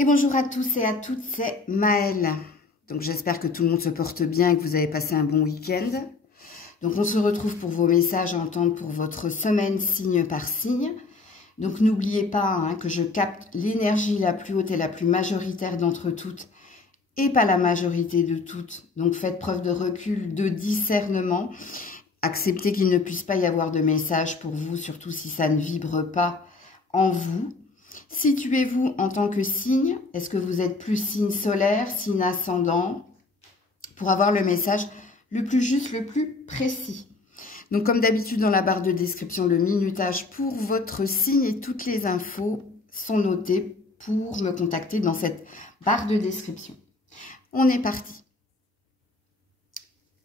Et bonjour à tous et à toutes, c'est Maëlle. Donc j'espère que tout le monde se porte bien et que vous avez passé un bon week-end. Donc on se retrouve pour vos messages à entendre pour votre semaine signe par signe. Donc n'oubliez pas que je capte l'énergie la plus haute et la plus majoritaire d'entre toutes et pas la majorité de toutes. Donc faites preuve de recul, de discernement. Acceptez qu'il ne puisse pas y avoir de message pour vous, surtout si ça ne vibre pas en vous. Situez-vous en tant que signe. Est-ce que vous êtes plus signe solaire, signe ascendant? Pour avoir le message le plus juste, le plus précis. Donc comme d'habitude dans la barre de description, le minutage pour votre signe et toutes les infos sont notées pour me contacter dans cette barre de description. On est parti.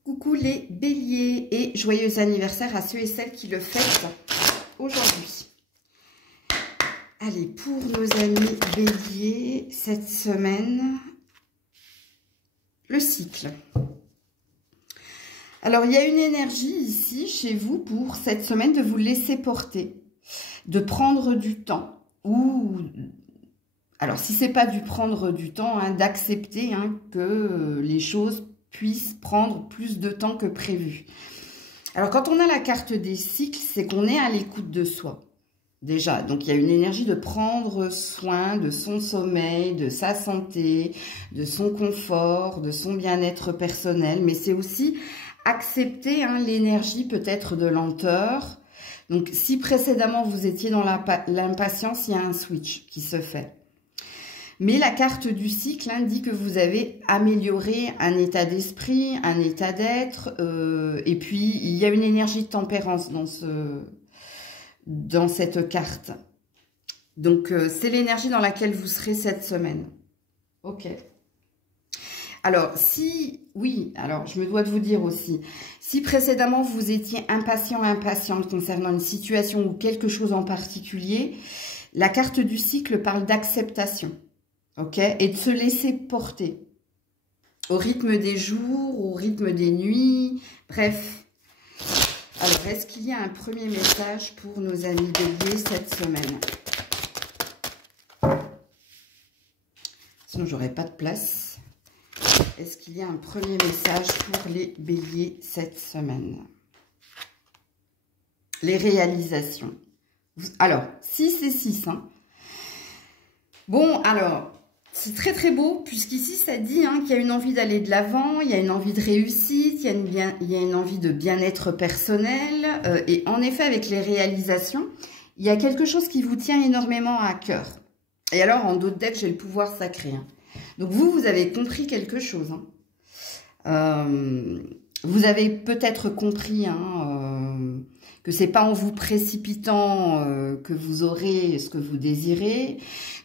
Coucou les béliers et joyeux anniversaire à ceux et celles qui le fêtent aujourd'hui. Allez, pour nos amis béliers, cette semaine, le cycle. Alors, il y a une énergie ici, chez vous, pour cette semaine, de vous laisser porter, de prendre du temps. Ou, alors, si ce n'est pas du prendre du temps, d'accepter que les choses puissent prendre plus de temps que prévu. Alors, quand on a la carte des cycles, c'est qu'on est à l'écoute de soi. Déjà, donc il y a une énergie de prendre soin de son sommeil, de sa santé, de son confort, de son bien-être personnel. Mais c'est aussi accepter l'énergie peut-être de lenteur. Donc si précédemment vous étiez dans l'impatience, il y a un switch qui se fait. Mais la carte du cycle dit que vous avez amélioré un état d'esprit, un état d'être. Et puis il y a une énergie de tempérance dans cette carte. Donc, c'est l'énergie dans laquelle vous serez cette semaine. Ok. Alors, alors je me dois de vous dire aussi, si précédemment vous étiez impatient, impatiente concernant une situation ou quelque chose en particulier, la carte du cycle parle d'acceptation. Ok. Et de se laisser porter au rythme des jours, au rythme des nuits, bref. Alors, est-ce qu'il y a un premier message pour nos amis béliers cette semaine? Sinon, j'aurai pas de place. Est-ce qu'il y a un premier message pour les béliers cette semaine? Les réalisations. Alors, 6 et 6. Bon, alors, c'est très très beau, puisqu'ici, ça dit qu'il y a une envie d'aller de l'avant, il y a une envie de réussite, il y a une envie de bien-être personnel. Et en effet, avec les réalisations, il y a quelque chose qui vous tient énormément à cœur. Et alors, en d'autres decks, j'ai le pouvoir sacré. Donc, vous avez compris quelque chose. Vous avez peut-être compris que c'est pas en vous précipitant que vous aurez ce que vous désirez,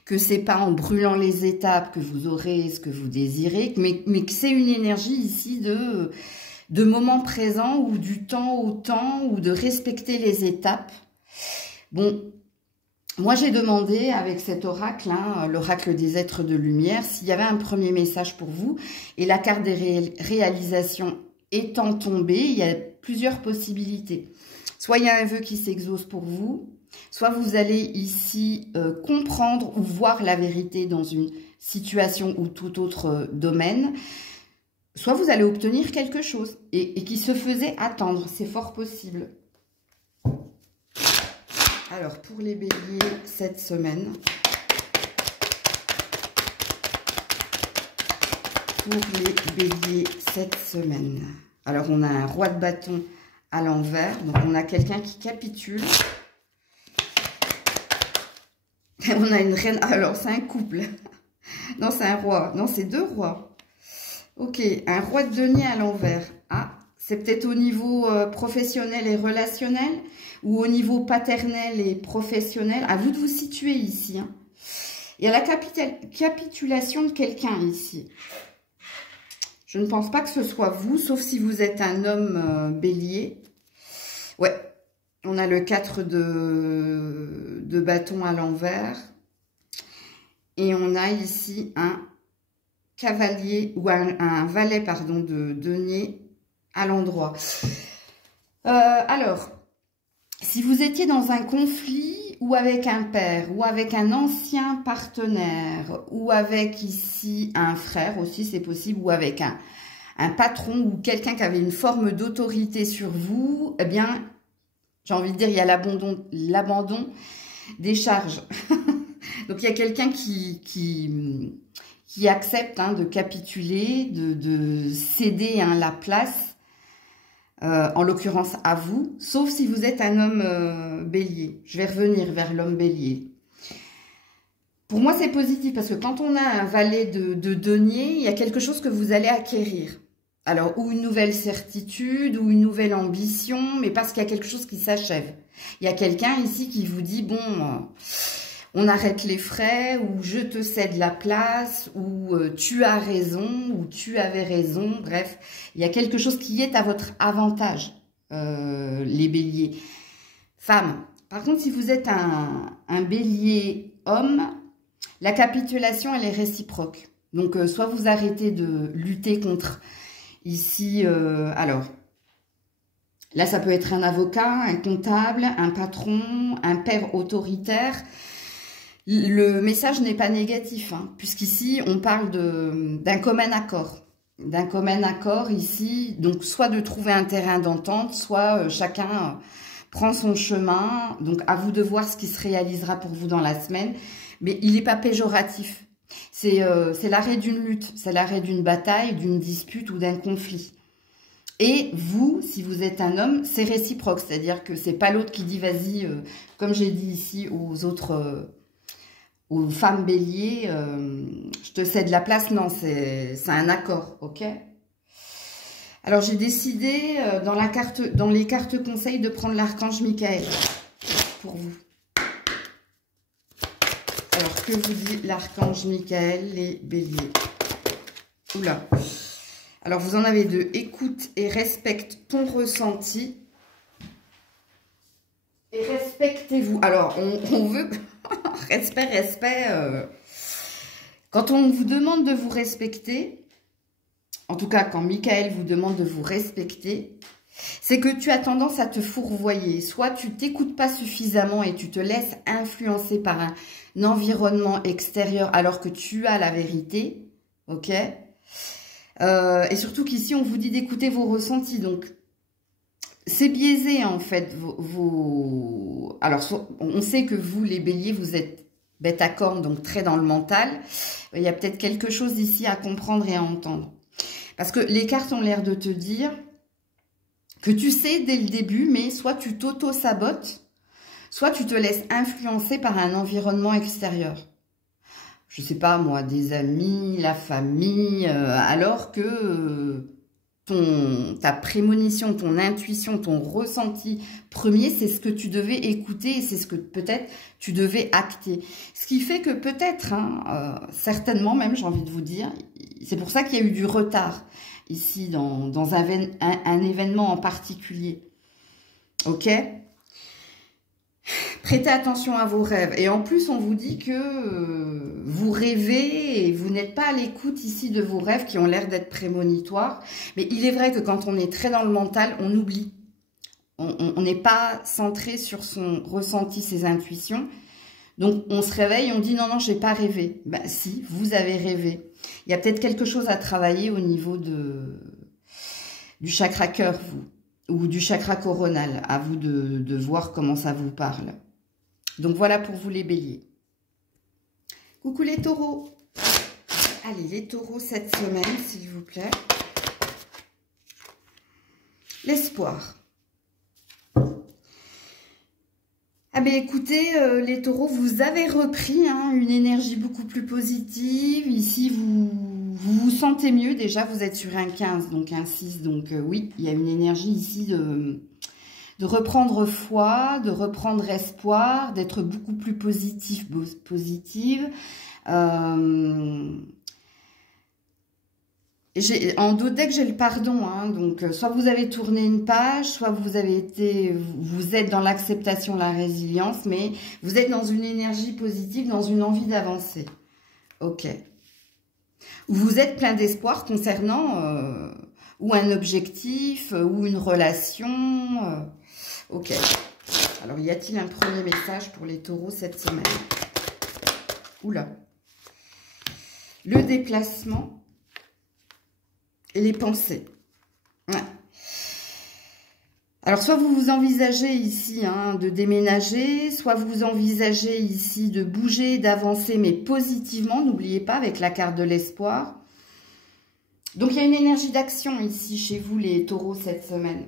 que c'est pas en brûlant les étapes que vous aurez ce que vous désirez, mais que c'est une énergie ici de moment présent ou du temps au temps ou de respecter les étapes. Bon, moi j'ai demandé avec cet oracle, l'oracle des êtres de lumière, s'il y avait un premier message pour vous et la carte des réalisations étant tombée, il y a plusieurs possibilités. Soit il y a un vœu qui s'exauce pour vous, soit vous allez ici comprendre ou voir la vérité dans une situation ou tout autre domaine, soit vous allez obtenir quelque chose et qui se faisait attendre, c'est fort possible. Alors, pour les béliers, cette semaine, alors on a un roi de bâton à l'envers, donc on a quelqu'un qui capitule. On a une reine, alors c'est un couple. Non, c'est un roi. Non, c'est deux rois. Ok, un roi de denier à l'envers. Ah, c'est peut-être au niveau professionnel et relationnel ou au niveau paternel et professionnel. À vous de vous situer ici. Il y a la capitulation de quelqu'un ici. Je ne pense pas que ce soit vous, sauf si vous êtes un homme bélier. Ouais. On a le 4 de bâton à l'envers. Et on a ici un cavalier, ou un valet, pardon, de denier à l'endroit. Alors, si vous étiez dans un conflit ou avec un père, ou avec un ancien partenaire, ou avec ici un frère aussi, c'est possible, ou avec un patron ou quelqu'un qui avait une forme d'autorité sur vous, eh bien, j'ai envie de dire, il y a l'abandon des charges. Donc, il y a quelqu'un qui accepte de capituler, de céder la place, en l'occurrence à vous, sauf si vous êtes un homme bélier. Je vais revenir vers l'homme bélier. Pour moi, c'est positif parce que quand on a un valet de denier, il y a quelque chose que vous allez acquérir. Alors, ou une nouvelle certitude, ou une nouvelle ambition, mais parce qu'il y a quelque chose qui s'achève. Il y a quelqu'un ici qui vous dit, bon, on arrête les frais, ou je te cède la place, ou tu as raison, ou tu avais raison. Bref, il y a quelque chose qui est à votre avantage, les béliers. Femmes, par contre, si vous êtes un bélier homme, la capitulation, elle est réciproque. Donc, soit vous arrêtez de lutter contre... Ici, alors, là, ça peut être un avocat, un comptable, un patron, un père autoritaire. Le message n'est pas négatif, puisqu'ici, on parle d'un commun accord. D'un commun accord ici, donc soit de trouver un terrain d'entente, soit chacun prend son chemin. Donc, à vous de voir ce qui se réalisera pour vous dans la semaine. Mais il n'est pas péjoratif. C'est l'arrêt d'une lutte, c'est l'arrêt d'une bataille, d'une dispute ou d'un conflit. Et vous, si vous êtes un homme, c'est réciproque, c'est-à-dire que c'est pas l'autre qui dit vas-y, comme j'ai dit ici aux femmes béliers, je te cède la place. Non, c'est un accord, ok? Alors j'ai décidé dans les cartes conseils de prendre l'archange Michael pour vous. Alors, que vous dit l'archange Michael, les béliers? Oula. Alors, vous en avez deux. Écoute et respecte ton ressenti. Et respectez-vous. Alors, on veut... respect. Quand on vous demande de vous respecter, en tout cas, quand Michael vous demande de vous respecter, c'est que tu as tendance à te fourvoyer. Soit tu t'écoutes pas suffisamment et tu te laisses influencer par un environnement extérieur alors que tu as la vérité, ok? Et surtout qu'ici, on vous dit d'écouter vos ressentis. Donc, c'est biaisé, en fait. Alors, on sait que vous, les béliers, vous êtes bête à cornes, donc très dans le mental. Il y a peut-être quelque chose ici à comprendre et à entendre. Parce que les cartes ont l'air de te dire que tu sais dès le début, mais soit tu t'auto-sabotes, soit tu te laisses influencer par un environnement extérieur. Je sais pas moi, des amis, la famille, alors que ta prémonition, ton intuition, ton ressenti premier, c'est ce que tu devais écouter et c'est ce que peut-être tu devais acter. Ce qui fait que peut-être, certainement même, j'ai envie de vous dire, c'est pour ça qu'il y a eu du retard ici dans un événement en particulier. Ok ? Prêtez attention à vos rêves. Et en plus, on vous dit que vous rêvez et vous n'êtes pas à l'écoute ici de vos rêves qui ont l'air d'être prémonitoires. Mais il est vrai que quand on est très dans le mental, on oublie. On n'est pas centré sur son ressenti, ses intuitions. Donc, on se réveille, on dit non, non, je n'ai pas rêvé. Ben si, vous avez rêvé. Il y a peut-être quelque chose à travailler au niveau du chakra cœur, ou du chakra coronal. À vous de voir comment ça vous parle. Donc, voilà pour vous les béliers. Coucou les taureaux. Allez, les taureaux cette semaine, s'il vous plaît. L'espoir. Ah ben écoutez, les taureaux, vous avez repris une énergie beaucoup plus positive. Ici, vous vous sentez mieux. Déjà, vous êtes sur un 15, donc un 6. Donc oui, il y a une énergie ici de reprendre foi, de reprendre espoir, d'être beaucoup plus positive. En d'autres decks, j'ai le pardon, donc soit vous avez tourné une page, soit vous êtes dans l'acceptation, la résilience, mais vous êtes dans une énergie positive, dans une envie d'avancer. Ok. Vous êtes plein d'espoir concernant ou un objectif, ou une relation. Ok. Alors, y a-t-il un premier message pour les taureaux cette semaine? Oula. Le déplacement et les pensées. Ouais. Alors, soit vous envisagez ici de déménager, soit vous envisagez ici de bouger, d'avancer, mais positivement. N'oubliez pas, avec la carte de l'espoir. Donc, il y a une énergie d'action ici chez vous, les taureaux, cette semaine.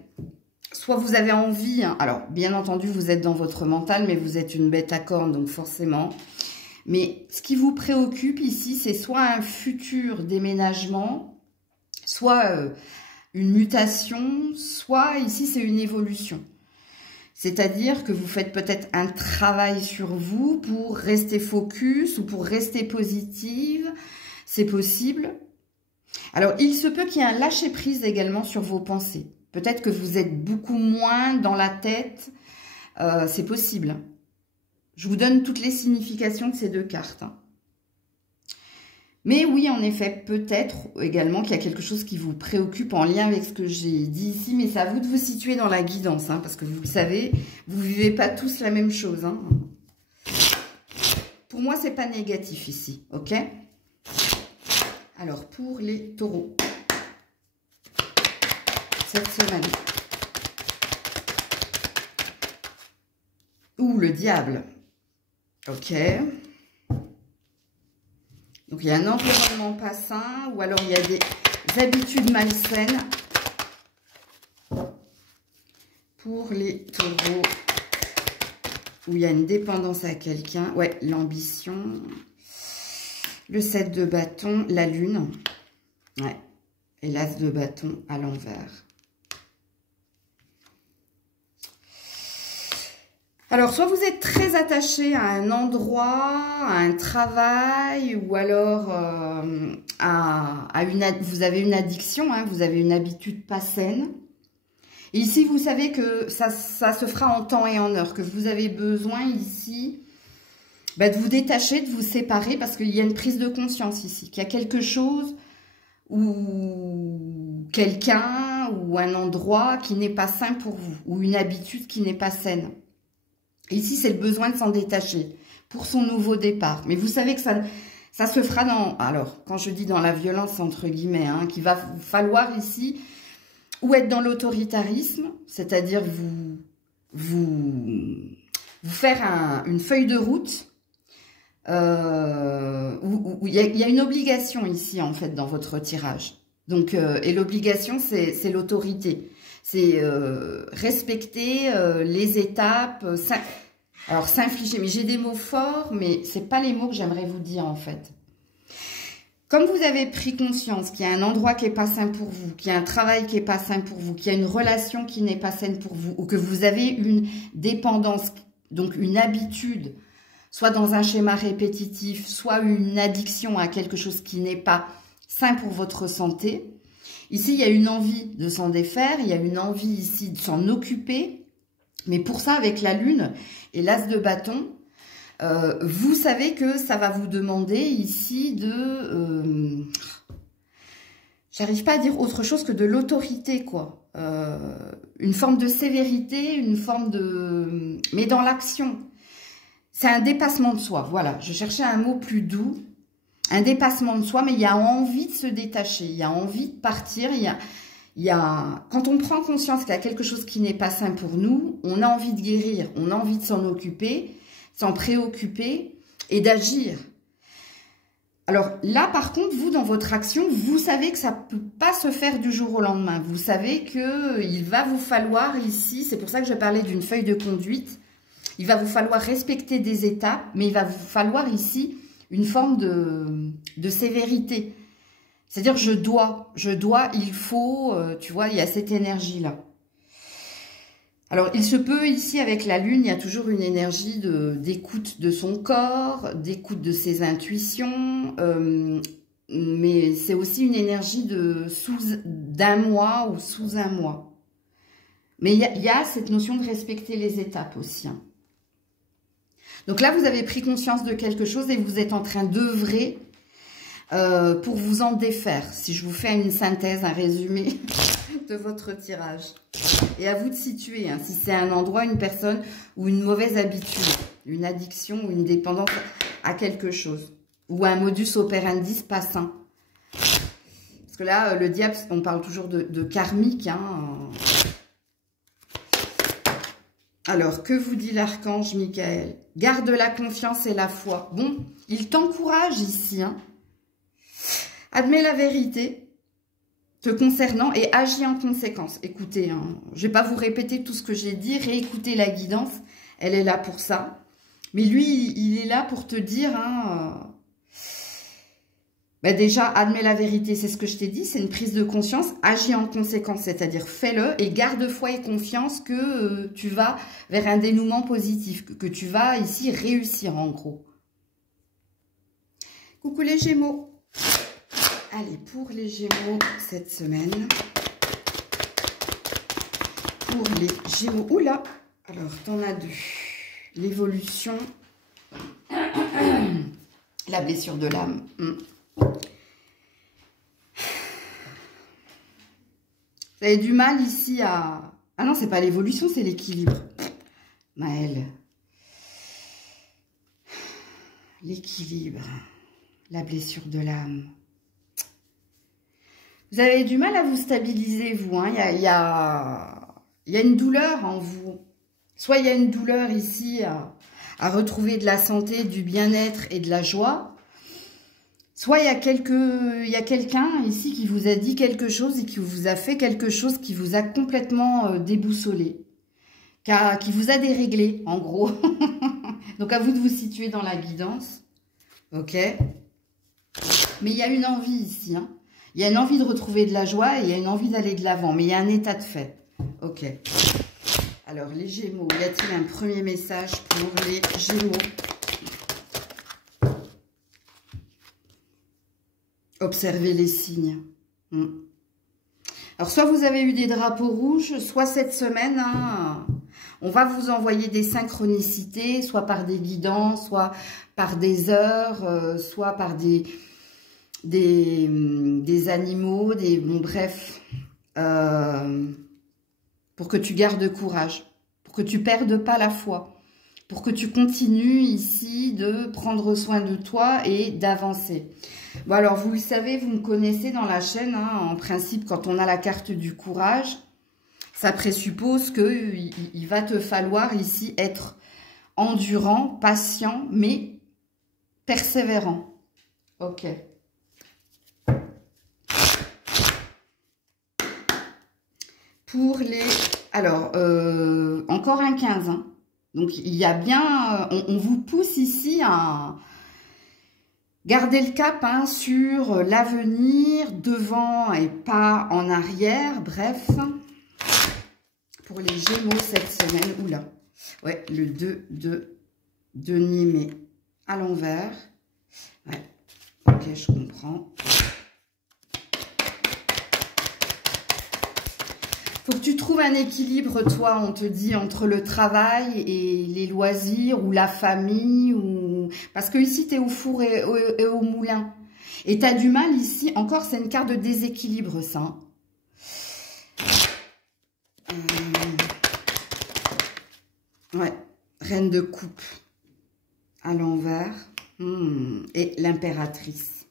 Soit vous avez envie, alors bien entendu, vous êtes dans votre mental, mais vous êtes une bête à cornes, donc forcément. Mais ce qui vous préoccupe ici, c'est soit un futur déménagement, soit une mutation, soit ici, c'est une évolution. C'est-à-dire que vous faites peut-être un travail sur vous pour rester focus ou pour rester positive. C'est possible. Alors, il se peut qu'il y ait un lâcher-prise également sur vos pensées. Peut-être que vous êtes beaucoup moins dans la tête. C'est possible. Je vous donne toutes les significations de ces deux cartes. Mais oui, en effet, peut-être également qu'il y a quelque chose qui vous préoccupe en lien avec ce que j'ai dit ici. Mais c'est à vous de vous situer dans la guidance. Parce que vous le savez, vous ne vivez pas tous la même chose. Pour moi, c'est pas négatif ici. Ok? Alors, pour les taureaux. Cette semaine. Ouh, le diable. Ok. Donc, il y a un environnement pas sain ou alors il y a des habitudes malsaines pour les taureaux où il y a une dépendance à quelqu'un. Ouais, l'ambition. Le 7 de bâton, la lune. Ouais. Et l'as de bâton à l'envers. Alors, soit vous êtes très attaché à un endroit, à un travail, ou alors vous avez une addiction, vous avez une habitude pas saine. Et ici, vous savez que ça se fera en temps et en heure, que vous avez besoin ici de vous détacher, de vous séparer, parce qu'il y a une prise de conscience ici, qu'il y a quelque chose ou quelqu'un ou un endroit qui n'est pas sain pour vous, ou une habitude qui n'est pas saine. Ici, c'est le besoin de s'en détacher pour son nouveau départ. Mais vous savez que ça se fera dans... Alors, quand je dis dans la violence, entre guillemets, qu'il va falloir ici ou être dans l'autoritarisme, c'est-à-dire vous faire une feuille de route où il y a une obligation ici, en fait, dans votre tirage. Donc, et l'obligation, c'est l'autorité. C'est respecter les étapes, alors s'infliger. Mais j'ai des mots forts, mais c'est pas les mots que j'aimerais vous dire en fait. Comme vous avez pris conscience qu'il y a un endroit qui n'est pas sain pour vous, qu'il y a un travail qui n'est pas sain pour vous, qu'il y a une relation qui n'est pas saine pour vous, ou que vous avez une dépendance, donc une habitude, soit dans un schéma répétitif, soit une addiction à quelque chose qui n'est pas sain pour votre santé. Ici, il y a une envie de s'en défaire, il y a une envie ici de s'en occuper. Mais pour ça, avec la lune et l'as de bâton, vous savez que ça va vous demander ici de... j'arrive pas à dire autre chose que de l'autorité, quoi. Une forme de sévérité, une forme de... mais dans l'action. C'est un dépassement de soi, voilà. Je cherchais un mot plus doux. Un dépassement de soi, mais il y a envie de se détacher, il y a envie de partir, quand on prend conscience qu'il y a quelque chose qui n'est pas sain pour nous, on a envie de guérir, on a envie de s'en occuper, s'en préoccuper et d'agir. Alors là, par contre, vous, dans votre action, vous savez que ça ne peut pas se faire du jour au lendemain. Vous savez qu'il va vous falloir ici, c'est pour ça que je parlais d'une feuille de conduite, il va vous falloir respecter des étapes, mais il va vous falloir ici une forme de sévérité. C'est-à-dire, je dois, il faut, tu vois, il y a cette énergie-là. Alors, il se peut, ici, avec la lune, il y a toujours une énergie d'écoute de son corps, d'écoute de ses intuitions, mais c'est aussi une énergie d'un mois ou sous un mois. Mais il y a cette notion de respecter les étapes aussi, Donc là, vous avez pris conscience de quelque chose et vous êtes en train d'œuvrer pour vous en défaire. Si je vous fais une synthèse, un résumé de votre tirage. Et à vous de situer, hein, si c'est un endroit, une personne ou une mauvaise habitude, une addiction ou une dépendance à quelque chose. Ou un modus operandi pas sain. Parce que là, le diable, on parle toujours de karmique. Hein. Alors, que vous dit l'archange Michael? Garde la confiance et la foi. Bon, il t'encourage ici. Hein. Admets la vérité te concernant et agis en conséquence. Écoutez, hein, je ne vais pas vous répéter tout ce que j'ai dit. Réécoutez la guidance. Elle est là pour ça. Mais lui, il est là pour te dire... Hein, ben déjà, admets la vérité, c'est ce que je t'ai dit, c'est une prise de conscience, agis en conséquence, c'est-à-dire fais-le et garde foi et confiance que tu vas vers un dénouement positif, que tu vas ici réussir en gros. Coucou les Gémeaux. Allez, pour les Gémeaux cette semaine. Pour les Gémeaux, oula, alors t'en as deux. L'évolution, la blessure de l'âme. Vous avez du mal ici à... Ah non, c'est pas l'évolution, c'est l'équilibre. Maëlle. L'équilibre. La blessure de l'âme. Vous avez du mal à vous stabiliser, vous. Hein. Il y a une douleur en vous. Soit il y a une douleur ici à retrouver de la santé, du bien-être et de la joie. Soit il y a quelqu'un ici qui vous a dit quelque chose et qui vous a fait quelque chose qui vous a complètement déboussolé. Qui vous a déréglé, en gros. Donc, à vous de vous situer dans la guidance. Ok. Mais il y a une envie ici. Hein. Il y a une envie de retrouver de la joie et il y a une envie d'aller de l'avant. Mais il y a un état de fait. Ok. Alors, les Gémeaux. Y a-t-il un premier message pour les Gémeaux ? Observez les signes. Alors, soit vous avez eu des drapeaux rouges, soit cette semaine, hein, on va vous envoyer des synchronicités, soit par des guidants, soit par des heures, soit par des animaux, bon bref, pour que tu gardes courage, pour que tu perdes pas la foi, pour que tu continues ici de prendre soin de toi et d'avancer. Bon alors, vous le savez, vous me connaissez dans la chaîne, hein, en principe, quand on a la carte du courage, ça présuppose qu'il va te falloir ici être endurant, patient, mais persévérant. Ok. Pour les... Alors, encore un 15, hein. Donc, il y a bien... on vous pousse ici à... Gardez le cap hein, sur l'avenir, devant et pas en arrière, bref. Pour les Gémeaux cette semaine, oula, ouais, le 2 de denier, mais à l'envers. Ouais, ok, je comprends. Faut que tu trouves un équilibre, toi, on te dit, entre le travail et les loisirs, ou la famille, ou... Parce que ici, tu es au four et au moulin. Et tu as du mal ici, encore, c'est une carte de déséquilibre, ça. Ouais, reine de coupe à l'envers. Et l'impératrice.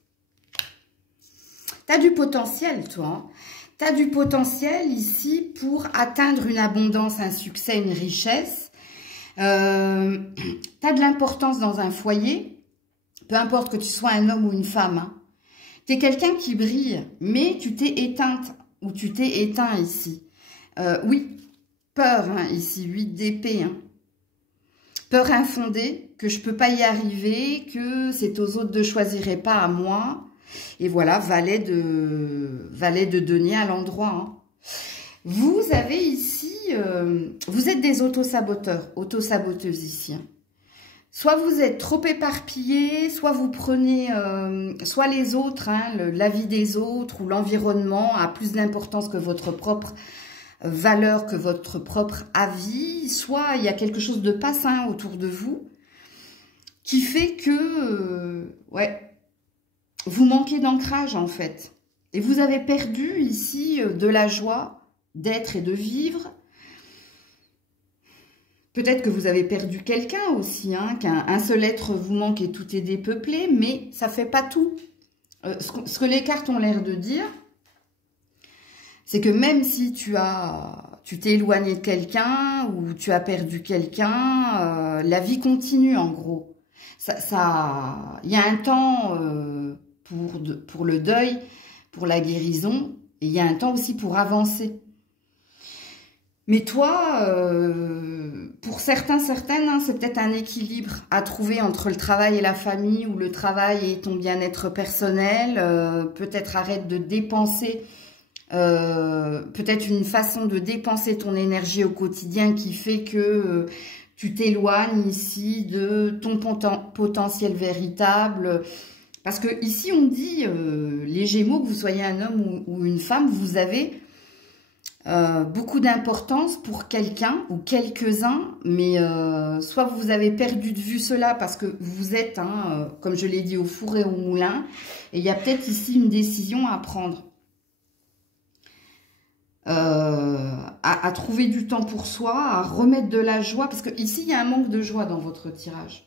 Tu as du potentiel, toi, hein. Tu as du potentiel ici pour atteindre une abondance, un succès, une richesse. Tu as de l'importance dans un foyer, peu importe que tu sois un homme ou une femme. Hein. Tu es quelqu'un qui brille, mais tu t'es éteinte ou tu t'es éteint ici. Oui, peur hein, ici, 8 d'épée. Hein. Peur infondée, que je ne peux pas y arriver, que c'est aux autres de choisir et pas à moi. Et voilà, valet de denier à l'endroit. Hein. Vous avez ici, vous êtes des autosaboteurs, autosaboteuses ici. Hein. Soit vous êtes trop éparpillés, soit vous prenez, soit les autres, hein, la vie des autres ou l'environnement a plus d'importance que votre propre valeur, que votre propre avis. Soit il y a quelque chose de pas sain autour de vous qui fait que, ouais, vous manquez d'ancrage en fait. Et vous avez perdu ici de la joie d'être et de vivre. Peut-être que vous avez perdu quelqu'un aussi, hein, qu'un seul être vous manque et tout est dépeuplé, mais ça ne fait pas tout. Ce que les cartes ont l'air de dire, c'est que même si tu t'es éloigné de quelqu'un ou tu as perdu quelqu'un, la vie continue en gros. Il y a un temps pour le deuil, pour la guérison, et il y a un temps aussi pour avancer. Mais toi, pour certains, certaines, hein, c'est peut-être un équilibre à trouver entre le travail et la famille, ou le travail et ton bien-être personnel. Peut-être arrête de dépenser, peut-être une façon de dépenser ton énergie au quotidien qui fait que tu t'éloignes ici de ton potentiel véritable. Parce que ici, on dit, les Gémeaux, que vous soyez un homme ou une femme, vous avez beaucoup d'importance pour quelqu'un ou quelques-uns, mais soit vous avez perdu de vue cela parce que vous êtes, hein, comme je l'ai dit, au four et au moulin, et il y a peut-être ici une décision à prendre. À trouver du temps pour soi, à remettre de la joie, parce que ici il y a un manque de joie dans votre tirage.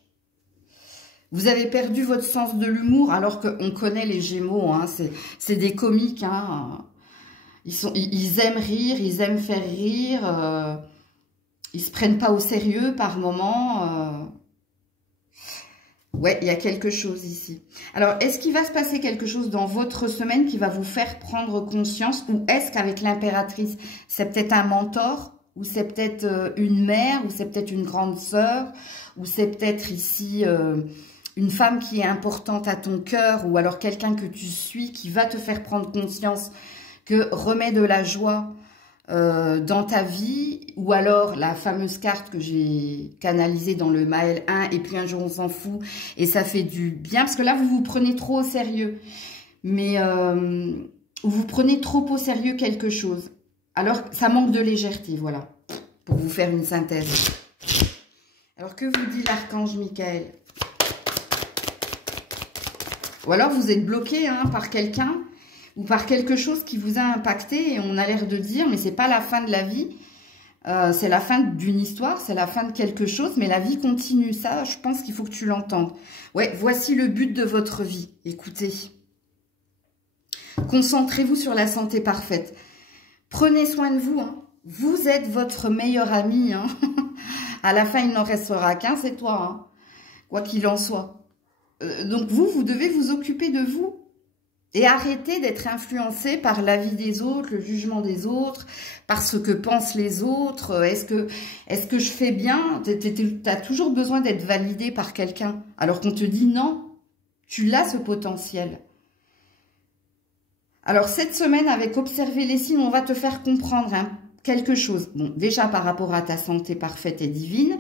Vous avez perdu votre sens de l'humour, alors qu'on connaît les Gémeaux, hein, c'est des comiques, hein. Ils aiment rire, ils aiment faire rire, ils se prennent pas au sérieux par moment. Ouais, il y a quelque chose ici. Alors, est-ce qu'il va se passer quelque chose dans votre semaine qui va vous faire prendre conscience, ou est-ce qu'avec l'impératrice, c'est peut-être un mentor, ou c'est peut-être une mère, ou c'est peut-être une grande sœur, ou c'est peut-être ici une femme qui est importante à ton cœur, ou alors quelqu'un que tu suis qui va te faire prendre conscience que remets de la joie dans ta vie, ou alors la fameuse carte que j'ai canalisée dans le Maël 1, et puis un jour on s'en fout, et ça fait du bien, parce que là vous vous prenez trop au sérieux, mais vous prenez trop au sérieux quelque chose, alors ça manque de légèreté, voilà, pour vous faire une synthèse. Alors que vous dit l'archange Michael? Ou alors vous êtes bloqué hein, par quelqu'un, ou par quelque chose qui vous a impacté, et on a l'air de dire, mais c'est pas la fin de la vie, c'est la fin d'une histoire, c'est la fin de quelque chose, mais la vie continue. Ça, je pense qu'il faut que tu l'entendes. Ouais, voici le but de votre vie. Écoutez, concentrez-vous sur la santé parfaite. Prenez soin de vous, hein. Vous êtes votre meilleur ami, hein. À la fin, il n'en restera qu'un, c'est toi, hein. Quoi qu'il en soit. Donc vous devez vous occuper de vous. Et arrêtez d'être influencé par l'avis des autres, le jugement des autres, par ce que pensent les autres. Est-ce que je fais bien? Tu as toujours besoin d'être validé par quelqu'un, alors qu'on te dit non, tu l'as ce potentiel. Alors cette semaine, avec Observer les signes, on va te faire comprendre hein, quelque chose. Bon, déjà par rapport à ta santé parfaite et divine,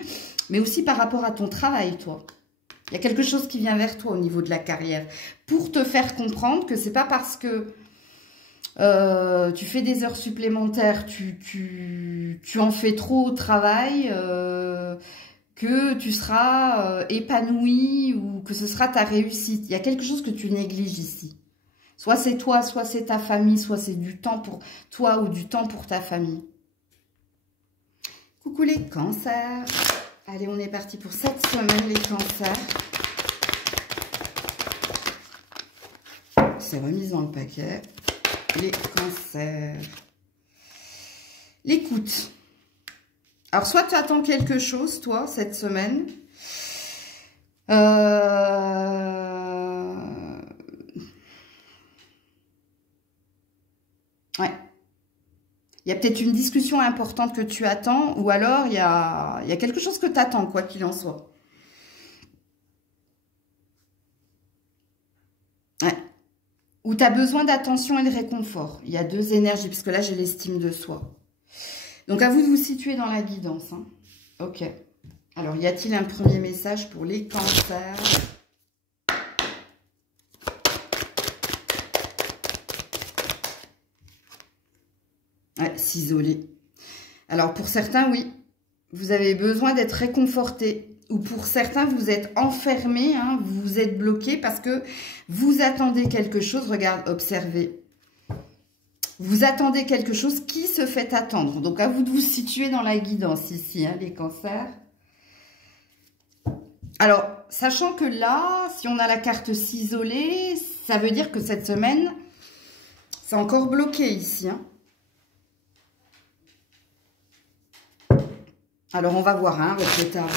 mais aussi par rapport à ton travail, toi. Il y a quelque chose qui vient vers toi au niveau de la carrière pour te faire comprendre que c'est pas parce que tu fais des heures supplémentaires, tu en fais trop au travail, que tu seras épanoui ou que ce sera ta réussite. Il y a quelque chose que tu négliges ici. Soit c'est toi, soit c'est ta famille, soit c'est du temps pour toi ou du temps pour ta famille. Coucou les cancers. Allez, on est parti pour cette semaine, les cancers. C'est remis dans le paquet. Les cancers. L'écoute. Alors, soit tu attends quelque chose, toi, cette semaine. Ouais. Il y a peut-être une discussion importante que tu attends, ou alors il y a quelque chose que tu attends, quoi qu'il en soit. Ouais. Ou tu as besoin d'attention et de réconfort. Il y a deux énergies, parce que là, j'ai l'estime de soi. Donc, à vous de vous situer dans la guidance. Hein. Ok. Alors, y a-t-il un premier message pour les cancers ? Ouais, s'isoler. Alors, pour certains, oui. Vous avez besoin d'être réconforté. ou pour certains, vous êtes enfermés, hein, vous êtes bloqués parce que vous attendez quelque chose. Regarde, observez. Vous attendez quelque chose qui se fait attendre. Donc, à vous de vous situer dans la guidance ici, hein, les cancers. Alors, sachant que là, si on a la carte s'isoler, ça veut dire que cette semaine, c'est encore bloqué ici. Hein. Alors, on va voir hein, avec le tarot,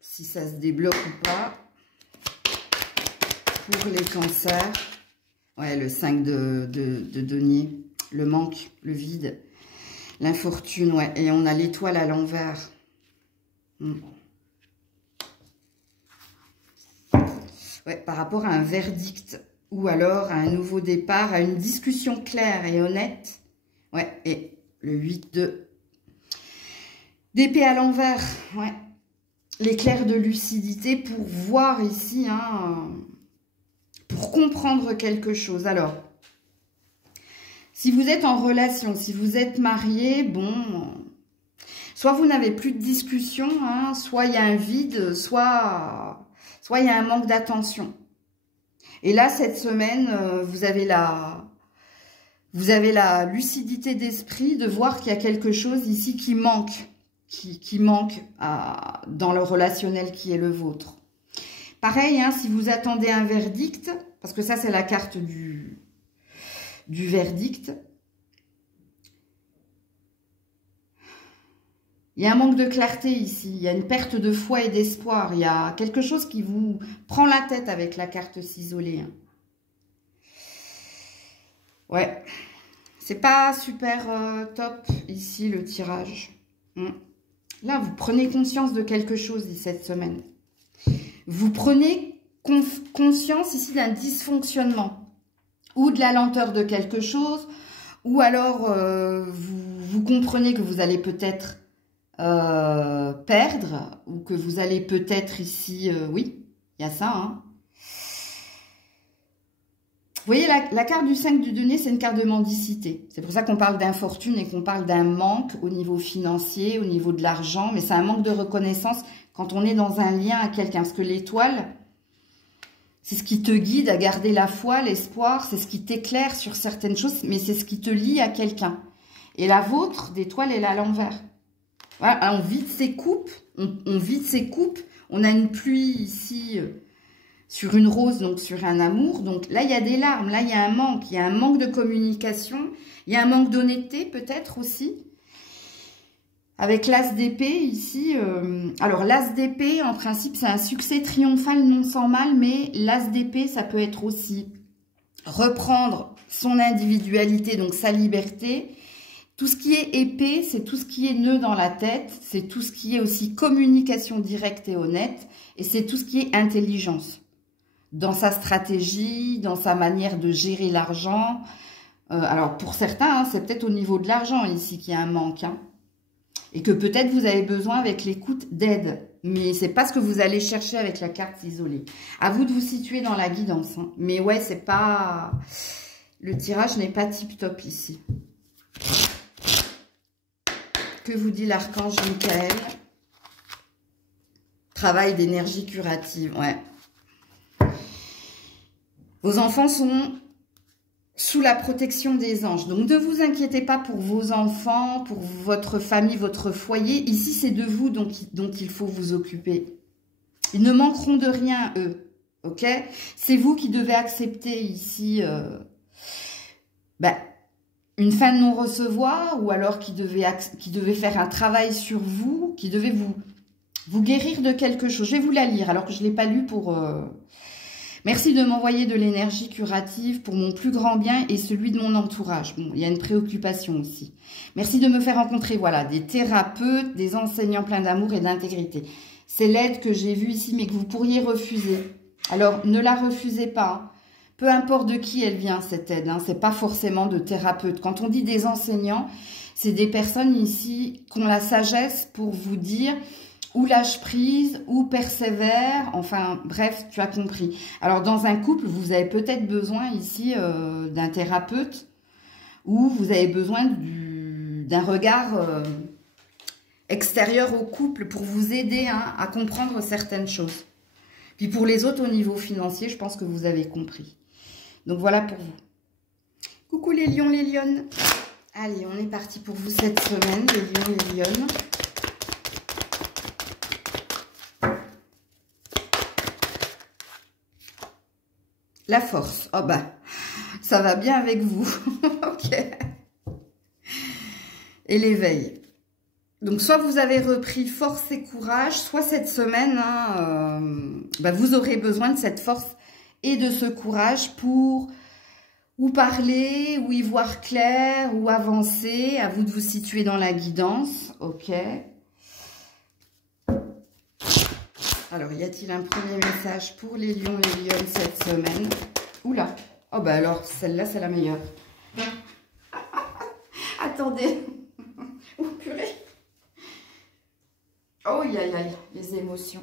si ça se débloque ou pas. Pour les cancers. Ouais, le 5 de denier. Le manque, le vide, l'infortune, ouais. Et on a l'étoile à l'envers. Ouais, par rapport à un verdict. Ou alors à un nouveau départ, à une discussion claire et honnête. Ouais, et le 8 d'épée à l'envers. Ouais. L'éclair de lucidité pour voir ici, hein, pour comprendre quelque chose. Alors, si vous êtes en relation, si vous êtes marié, bon, soit vous n'avez plus de discussion, hein, soit il y a un vide, soit il y a un manque d'attention. Et là, cette semaine, vous avez la lucidité d'esprit de voir qu'il y a quelque chose ici qui manque, qui manque dans le relationnel qui est le vôtre. Pareil, hein, si vous attendez un verdict, parce que ça, c'est la carte du verdict. Il y a un manque de clarté ici, il y a une perte de foi et d'espoir, il y a quelque chose qui vous prend la tête avec la carte s'isoler. Hein. Ouais, c'est pas super top ici le tirage. Là, vous prenez conscience de quelque chose cette semaine. Vous prenez conscience ici d'un dysfonctionnement. Ou de la lenteur de quelque chose, ou alors vous comprenez que vous allez peut-être perdre, ou que vous allez peut-être ici, oui, il y a ça. Hein. Vous voyez, la carte du 5 du denier, c'est une carte de mendicité. C'est pour ça qu'on parle d'infortune et qu'on parle d'un manque au niveau financier, au niveau de l'argent, mais c'est un manque de reconnaissance quand on est dans un lien à quelqu'un. Parce que l'étoile... c'est ce qui te guide à garder la foi, l'espoir, c'est ce qui t'éclaire sur certaines choses, mais c'est ce qui te lie à quelqu'un. Et la vôtre, d'étoile, elle est à l'envers. Voilà, on vide ses coupes, on vide ses coupes, on a une pluie ici sur une rose, donc sur un amour. Donc là, il y a des larmes, là, il y a un manque de communication, il y a un manque d'honnêteté peut-être aussi. Avec l'as d'épée ici, alors l'as d'épée, en principe, c'est un succès triomphal non sans mal, mais l'as d'épée, ça peut être aussi reprendre son individualité, donc sa liberté. Tout ce qui est épée, c'est tout ce qui est nœud dans la tête, c'est tout ce qui est aussi communication directe et honnête, et c'est tout ce qui est intelligence. Dans sa stratégie, dans sa manière de gérer l'argent. Alors pour certains, hein, c'est peut-être au niveau de l'argent ici qu'il y a un manque, hein. Et que peut-être vous avez besoin avec l'écoute d'aide. Mais c'est pas ce que vous allez chercher avec la carte isolée. À vous de vous situer dans la guidance. Hein. Mais ouais, c'est pas... le tirage n'est pas tip-top ici. Que vous dit l'archange Michael? Travail d'énergie curative, ouais. Vos enfants sont... sous la protection des anges. Donc, ne vous inquiétez pas pour vos enfants, pour votre famille, votre foyer. Ici, c'est de vous dont il faut vous occuper. Ils ne manqueront de rien, eux. Ok? C'est vous qui devez accepter ici une fin de non-recevoir ou alors qui devait faire un travail sur vous, qui devait vous guérir de quelque chose. Je vais vous la lire alors que je ne l'ai pas lu pour... Merci de m'envoyer de l'énergie curative pour mon plus grand bien et celui de mon entourage. Bon, il y a une préoccupation aussi. Merci de me faire rencontrer, voilà, des thérapeutes, des enseignants pleins d'amour et d'intégrité. C'est l'aide que j'ai vue ici, mais que vous pourriez refuser. Alors, ne la refusez pas. Peu importe de qui elle vient, cette aide. Hein, c'est pas forcément de thérapeutes. Quand on dit des enseignants, c'est des personnes ici qui ont la sagesse pour vous dire... ou lâche prise, ou persévère, enfin bref, tu as compris. Alors dans un couple, vous avez peut-être besoin ici d'un thérapeute, ou vous avez besoin d'un regard extérieur au couple pour vous aider hein, à comprendre certaines choses. Puis pour les autres, au niveau financier, je pense que vous avez compris. Donc voilà pour vous. Coucou les lions, les lionnes. Allez, on est parti pour vous cette semaine, les lions, les lionnes. La force. Oh bah, ça va bien avec vous. Ok. Et l'éveil. Donc, soit vous avez repris force et courage, soit cette semaine, hein, bah, vous aurez besoin de cette force et de ce courage pour ou parler, ou y voir clair, ou avancer. À vous de vous situer dans la guidance. Ok. Alors, y a-t-il un premier message pour les lions et les lionnes cette semaine? Oula. Oh, bah alors, celle-là, c'est la meilleure. Attendez. Oh, purée. Oh, aïe, aïe, aïe, les émotions.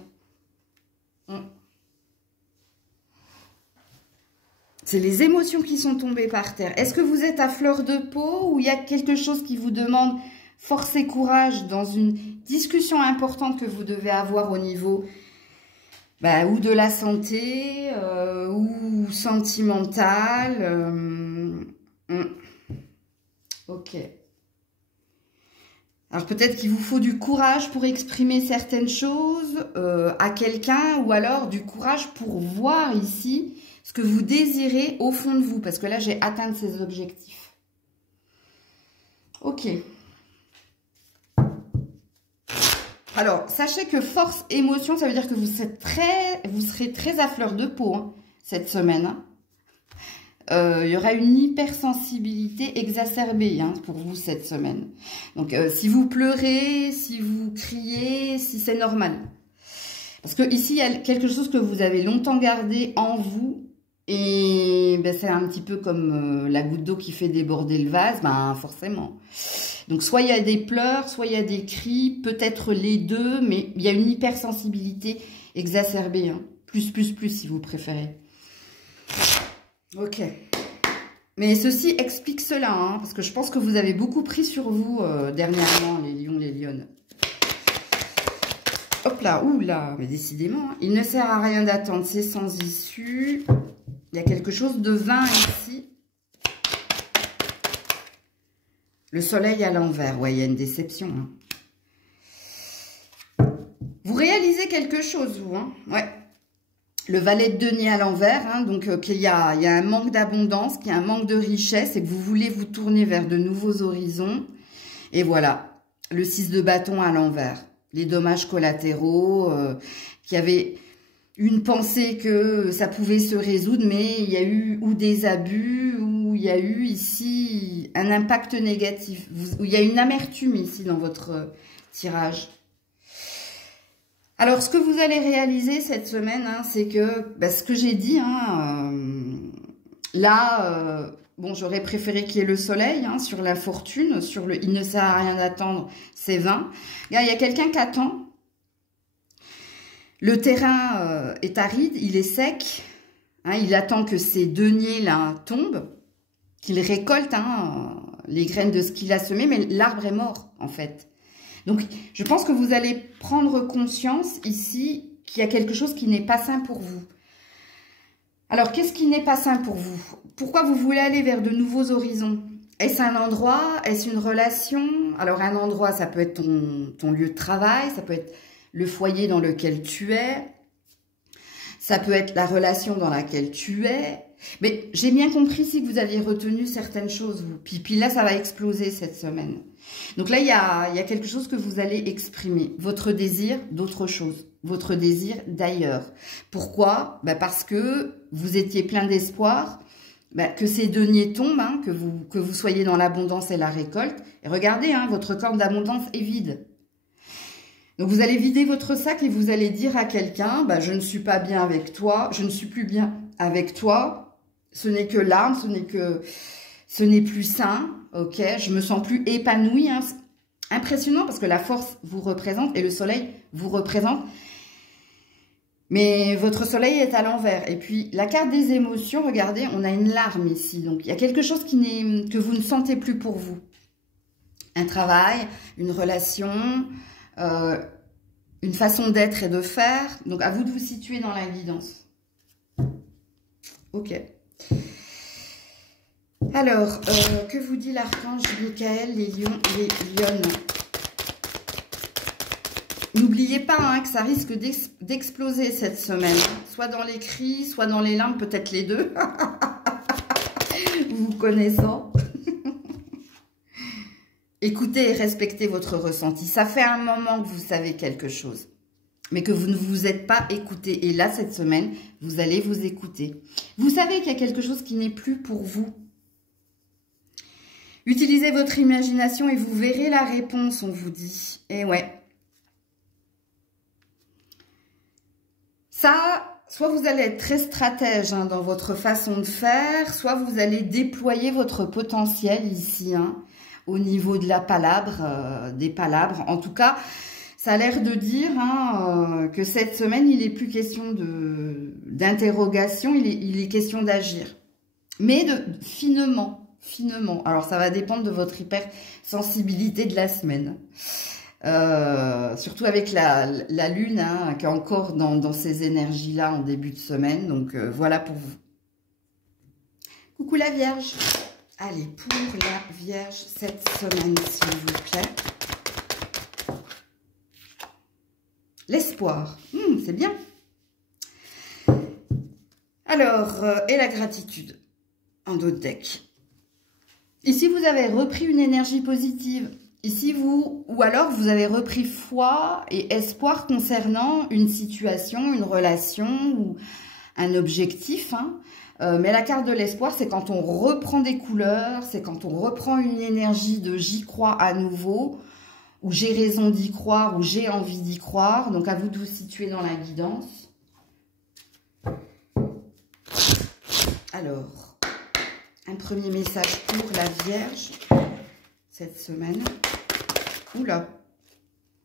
C'est les émotions qui sont tombées par terre. Est-ce que vous êtes à fleur de peau ou il y a quelque chose qui vous demande force et courage dans une discussion importante que vous devez avoir au niveau ou de la santé ou sentimentale. Ok. Alors peut-être qu'il vous faut du courage pour exprimer certaines choses à quelqu'un ou alors du courage pour voir ici ce que vous désirez au fond de vous. Parce que là, j'ai atteint ces objectifs. Ok. Alors, sachez que force, émotion, ça veut dire que vous serez très à fleur de peau hein, cette semaine. Il y aura une hypersensibilité exacerbée hein, pour vous cette semaine. Donc, si vous pleurez, si vous criez, si c'est normal. Parce que ici, il y a quelque chose que vous avez longtemps gardé en vous. Et ben, c'est un petit peu comme la goutte d'eau qui fait déborder le vase, ben forcément. Donc, soit il y a des pleurs, soit il y a des cris, peut-être les deux, mais il y a une hypersensibilité exacerbée. Hein. Plus, si vous préférez. Ok. Mais ceci explique cela, hein, parce que je pense que vous avez beaucoup pris sur vous dernièrement, les lions, les lionnes. Hop là, oula, mais décidément, hein, il ne sert à rien d'attendre, c'est sans issue. Il y a quelque chose de vain ici. Le soleil à l'envers, ouais, il y a une déception. Hein. Vous réalisez quelque chose, vous, hein, ouais. Le valet de denier à l'envers, hein, donc qu'il y a un manque d'abondance, qu'il y a un manque de richesse et que vous voulez vous tourner vers de nouveaux horizons. Et voilà, le 6 de bâton à l'envers. Les dommages collatéraux, qui avaient une pensée que ça pouvait se résoudre, mais il y a eu ou des abus, ou il y a eu ici un impact négatif. Il y a une amertume ici dans votre tirage. Alors, ce que vous allez réaliser cette semaine, hein, c'est que, ce que j'ai dit, hein, là, bon, j'aurais préféré qu'il y ait le soleil hein, sur la fortune, sur le « il ne sert à rien d'attendre », c'est vain. Il y a quelqu'un qui attend. Le terrain est aride, il est sec. Hein, il attend que ces deniers-là tombent, qu'il récolte hein, les graines de ce qu'il a semé, mais l'arbre est mort, en fait. Donc, je pense que vous allez prendre conscience ici qu'il y a quelque chose qui n'est pas sain pour vous. Alors, qu'est-ce qui n'est pas sain pour vous? Pourquoi vous voulez aller vers de nouveaux horizons? Est-ce un endroit? Est-ce une relation? Alors, un endroit, ça peut être ton lieu de travail, ça peut être le foyer dans lequel tu es, ça peut être la relation dans laquelle tu es. Mais j'ai bien compris si vous aviez retenu certaines choses, vous. Puis là, ça va exploser cette semaine. Donc là, il y a quelque chose que vous allez exprimer. Votre désir d'autre chose. Votre désir d'ailleurs. Pourquoi? Parce que vous étiez plein d'espoir, que ces deniers tombent, hein, que vous soyez dans l'abondance et la récolte. Et regardez, hein, votre corne d'abondance est vide. Donc vous allez vider votre sac et vous allez dire à quelqu'un, je ne suis pas bien avec toi, je ne suis plus bien avec toi. Ce n'est que larmes, ce n'est plus sain, ok, je me sens plus épanouie. Hein. Impressionnant parce que la force vous représente et le soleil vous représente. Mais votre soleil est à l'envers. Et puis, la carte des émotions, regardez, on a une larme ici. Donc, il y a quelque chose que vous ne sentez plus pour vous. Un travail, une relation, une façon d'être et de faire. Donc, à vous de vous situer dans la guidance. Ok. Alors, que vous dit l'archange Michael, les lions, les lionnes? N'oubliez pas hein, que ça risque d'exploser cette semaine. Soit dans les cris, soit dans les larmes, peut-être les deux. Vous connaissant. Écoutez et respectez votre ressenti. Ça fait un moment que vous savez quelque chose, mais que vous ne vous êtes pas écouté. Et là, cette semaine, vous allez vous écouter. Vous savez qu'il y a quelque chose qui n'est plus pour vous. Utilisez votre imagination et vous verrez la réponse, on vous dit. Et ouais. Ça, soit vous allez être très stratège hein, dans votre façon de faire, soit vous allez déployer votre potentiel ici, hein, au niveau de la palabre, des palabres. En tout cas, ça a l'air de dire hein, que cette semaine, il n'est plus question d'interrogation, il est question d'agir. Mais finement. Alors, ça va dépendre de votre hypersensibilité de la semaine. Surtout avec la lune hein, qui est encore dans ces énergies-là en début de semaine. Donc, voilà pour vous. Coucou la Vierge. Allez, pour la Vierge, cette semaine, s'il vous plaît. L'espoir. C'est bien. Alors, et la gratitude en d'autres decks. Ici, vous avez repris une énergie positive. Ici, ou alors vous avez repris foi et espoir concernant une situation, une relation ou un objectif. Hein. Mais la carte de l'espoir, c'est quand on reprend des couleurs, c'est quand on reprend une énergie de j'y crois à nouveau, ou j'ai raison d'y croire, ou j'ai envie d'y croire. Donc, à vous de vous situer dans la guidance. Alors, un premier message pour la Vierge cette semaine. Oula,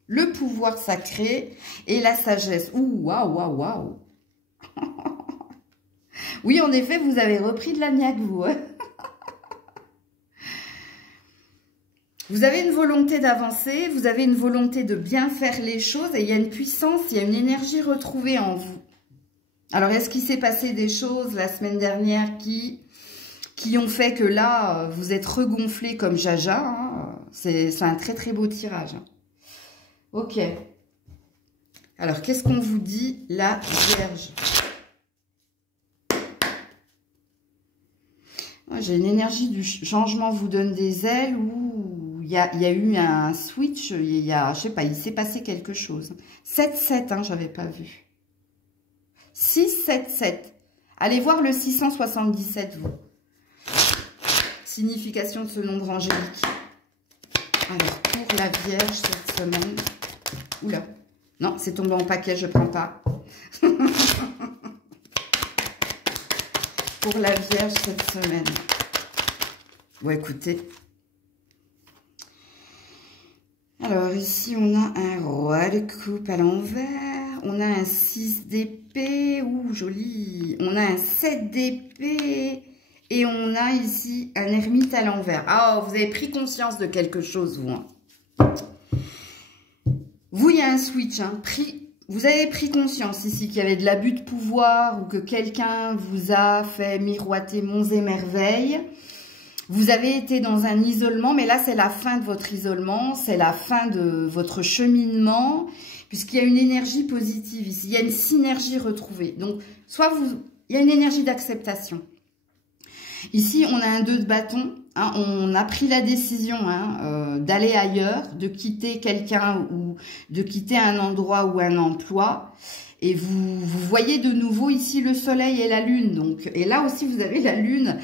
le pouvoir sacré et la sagesse. Ouh, waouh, waouh, waouh. Oui, en effet, vous avez repris de la niaque, vous. Hein. Vous avez une volonté d'avancer, vous avez une volonté de bien faire les choses et il y a une puissance, il y a une énergie retrouvée en vous. Alors, est-ce qu'il s'est passé des choses la semaine dernière qui ont fait que là, vous êtes regonflé comme Jaja hein. C'est un très, très beau tirage. Ok. Alors, qu'est-ce qu'on vous dit, la Vierge? J'ai une énergie du changement vous donne des ailes ou il y a eu un switch, je sais pas, il s'est passé quelque chose. 7-7, hein, j'avais pas vu. 6-7-7. Allez voir le 677, vous. Signification de ce nombre angélique. Alors, pour la Vierge, cette semaine... Oula. Non, c'est tombé en paquet, je prends pas. Pour la Vierge, cette semaine. Bon, écoutez. Alors, ici, on a un roi de coupe à l'envers. On a un 6 d'épée. Ouh, joli. On a un 7 d'épée. Et on a ici un ermite à l'envers. Ah, vous avez pris conscience de quelque chose, vous. Hein. Vous, il y a un switch. Hein. Vous avez pris conscience ici qu'il y avait de l'abus de pouvoir ou que quelqu'un vous a fait miroiter monts et merveilles. Vous avez été dans un isolement, mais là, c'est la fin de votre isolement. C'est la fin de votre cheminement, puisqu'il y a une énergie positive ici. Il y a une synergie retrouvée. Donc, il y a une énergie d'acceptation. Ici, on a un 2 de bâton. Hein, on a pris la décision hein, d'aller ailleurs, de quitter quelqu'un ou de quitter un endroit ou un emploi. Et vous voyez de nouveau ici le soleil et la lune. Donc, et là aussi, vous avez la lune.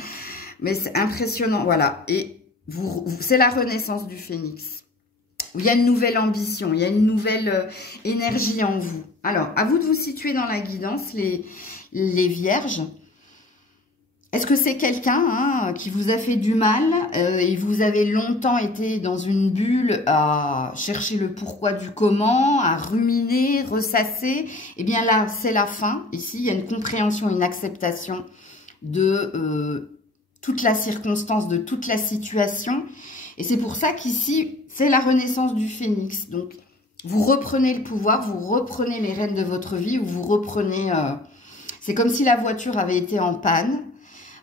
Mais c'est impressionnant. Voilà. Et c'est la renaissance du phénix. Il y a une nouvelle ambition. Il y a une nouvelle énergie en vous. Alors, à vous de vous situer dans la guidance, les vierges. Est-ce que c'est quelqu'un hein, qui vous a fait du mal et vous avez longtemps été dans une bulle à chercher le pourquoi du comment, à ruminer, ressasser? Eh bien là, c'est la fin. Ici, il y a une compréhension, une acceptation de toute la circonstance, de toute la situation. Et c'est pour ça qu'ici, c'est la renaissance du phénix. Donc, Vous reprenez le pouvoir, vous reprenez les rênes de votre vie, ou vous reprenez... c'est comme si la voiture avait été en panne,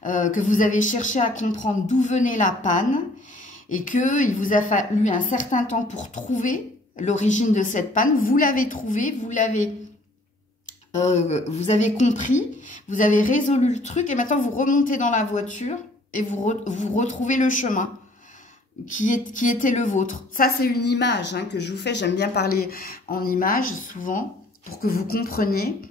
que vous avez cherché à comprendre d'où venait la panne, et qu'il vous a fallu un certain temps pour trouver l'origine de cette panne. Vous l'avez trouvée, vous avez compris, vous avez résolu le truc, et maintenant vous remontez dans la voiture, et vous retrouvez le chemin qui était le vôtre. Ça, c'est une image hein, que je vous fais. J'aime bien parler en images, souvent, pour que vous compreniez.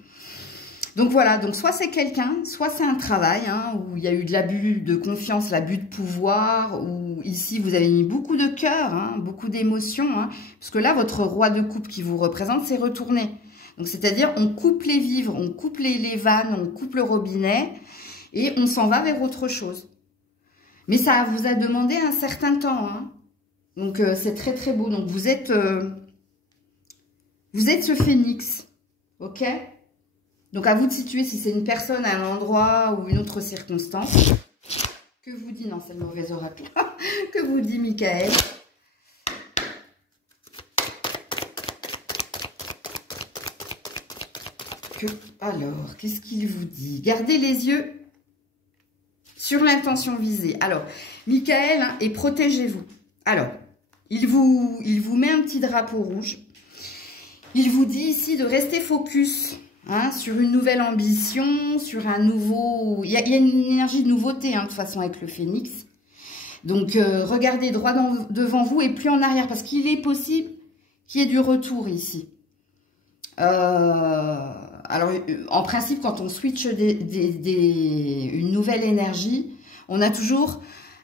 Donc voilà, donc soit c'est quelqu'un, soit c'est un travail, hein, où il y a eu de l'abus de confiance, l'abus de pouvoir, où ici, vous avez mis beaucoup de cœur, hein, beaucoup d'émotions, hein, parce que là, votre roi de coupe qui vous représente, c'est retourné. Donc, c'est-à-dire, on coupe les vivres, on coupe les vannes, on coupe le robinet, et on s'en va vers autre chose. Mais ça vous a demandé un certain temps. Hein. Donc, c'est très, très beau. Donc, vous êtes ce phénix. OK? Donc, à vous de situer si c'est une personne, un endroit ou une autre circonstance. Que vous dit... Non, c'est le mauvais oracle. Que vous dit Michael? Alors, qu'est-ce qu'il vous dit? Gardez les yeux... sur l'intention visée. Alors, Michael, hein, et protégez-vous. Alors, il vous met un petit drapeau rouge. Il vous dit ici de rester focus hein, sur une nouvelle ambition, sur un nouveau... Il y a une énergie de nouveauté, hein, de toute façon, avec le phénix. Donc, regardez droit devant vous et plus en arrière, parce qu'il est possible qu'il y ait du retour ici. Alors, en principe, quand on switch une nouvelle énergie, on a toujours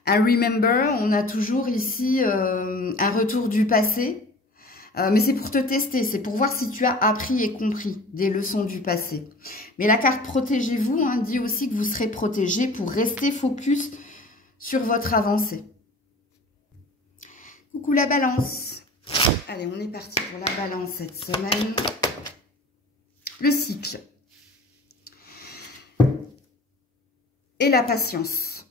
un remember, on a toujours ici un retour du passé. Mais c'est pour te tester, c'est pour voir si tu as appris et compris des leçons du passé. Mais la carte protégez-vous hein, dit aussi que vous serez protégé pour rester focus sur votre avancée. Coucou la balance. Allez, on est parti pour la balance cette semaine. Le cycle. Et la patience.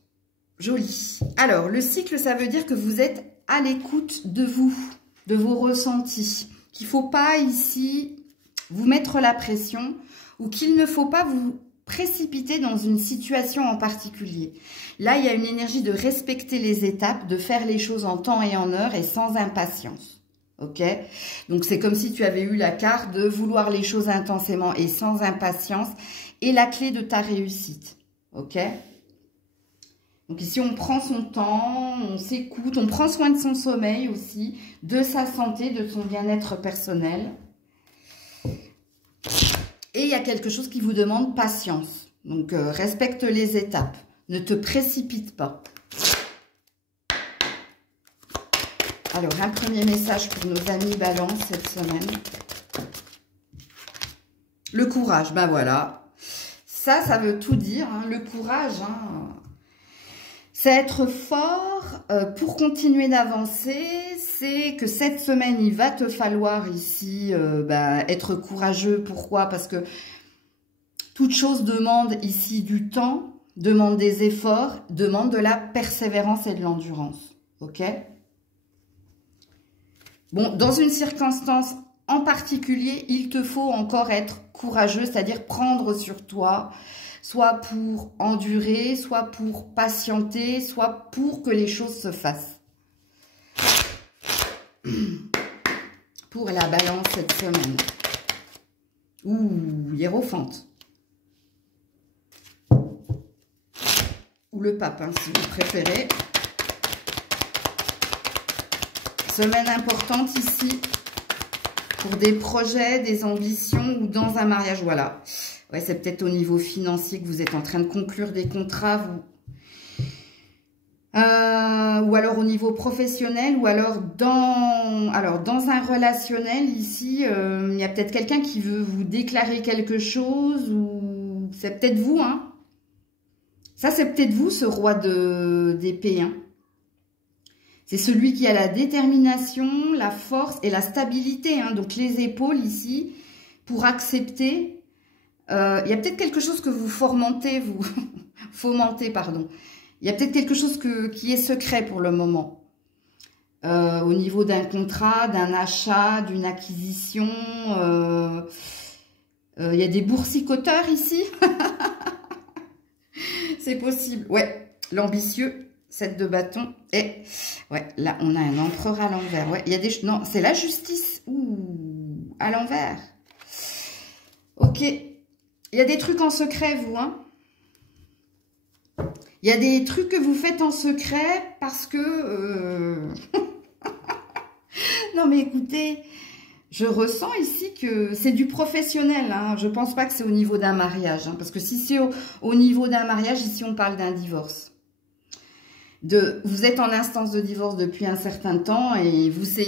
Joli. Alors, le cycle, ça veut dire que vous êtes à l'écoute de vous, de vos ressentis. Qu'il ne faut pas ici vous mettre la pression ou qu'il ne faut pas vous précipiter dans une situation en particulier. Là, il y a une énergie de respecter les étapes, de faire les choses en temps et en heure et sans impatience. Ok, donc c'est comme si tu avais eu la carte de vouloir les choses intensément et sans impatience et la clé de ta réussite. Ok, donc ici on prend son temps, on s'écoute, on prend soin de son sommeil aussi, de sa santé, de son bien-être personnel. Et il y a quelque chose qui vous demande patience. Donc respecte les étapes, ne te précipite pas. Alors, un premier message pour nos amis Balance cette semaine. Le courage, ben voilà. Ça veut tout dire. Hein. Le courage, hein, c'est être fort pour continuer d'avancer. C'est que cette semaine, il va te falloir ici être courageux. Pourquoi? Parce que toute chose demande ici du temps, demande des efforts, demande de la persévérance et de l'endurance. Ok? Bon, dans une circonstance en particulier, il te faut encore être courageux, c'est-à-dire prendre sur toi, soit pour endurer, soit pour patienter, soit pour que les choses se fassent. Pour la balance cette semaine. Ouh, hiérophante. Ou le pape, hein, si vous préférez. Semaine importante ici pour des projets, des ambitions ou dans un mariage. Voilà. Ouais, c'est peut-être au niveau financier que vous êtes en train de conclure des contrats. Ou alors au niveau professionnel ou alors dans un relationnel ici, il y a peut-être quelqu'un qui veut vous déclarer quelque chose ou c'est peut-être vous. Hein. Ça, c'est peut-être vous, ce roi d'épée. Hein. C'est celui qui a la détermination, la force et la stabilité. Hein. Donc, les épaules ici, pour accepter. Il y a peut-être quelque chose que vous fomentez, pardon. Il y a peut-être quelque chose qui est secret pour le moment. au niveau d'un contrat, d'un achat, d'une acquisition. Il y a des boursicoteurs ici. C'est possible. Ouais, l'ambitieux, 7 de bâton. Et ouais, là, on a un empereur à l'envers. Ouais, il y a des... Non, c'est la justice. Ouh, à l'envers. Ok. Il y a des trucs en secret, vous, hein. Il y a des trucs que vous faites en secret parce que... Non, mais écoutez, je ressens ici que c'est du professionnel. Hein. Je ne pense pas que c'est au niveau d'un mariage. Hein, parce que si c'est au niveau d'un mariage, ici, on parle d'un divorce. Vous êtes en instance de divorce depuis un certain temps et vous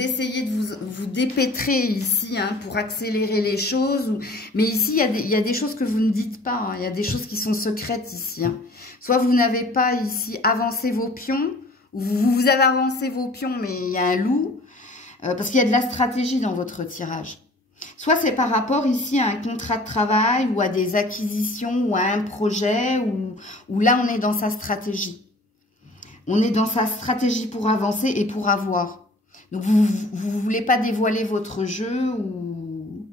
essayez de vous dépêtrer ici hein, pour accélérer les choses. Mais ici, il y a des choses que vous ne dites pas. Hein, il y a des choses qui sont secrètes ici. Hein. Soit vous n'avez pas ici avancé vos pions, ou vous avez avancé vos pions, mais il y a un loup. Parce qu'il y a de la stratégie dans votre tirage. Soit c'est par rapport ici à un contrat de travail ou à des acquisitions ou à un projet où là on est dans sa stratégie. On est dans sa stratégie pour avancer et pour avoir. Donc vous ne voulez pas dévoiler votre jeu ou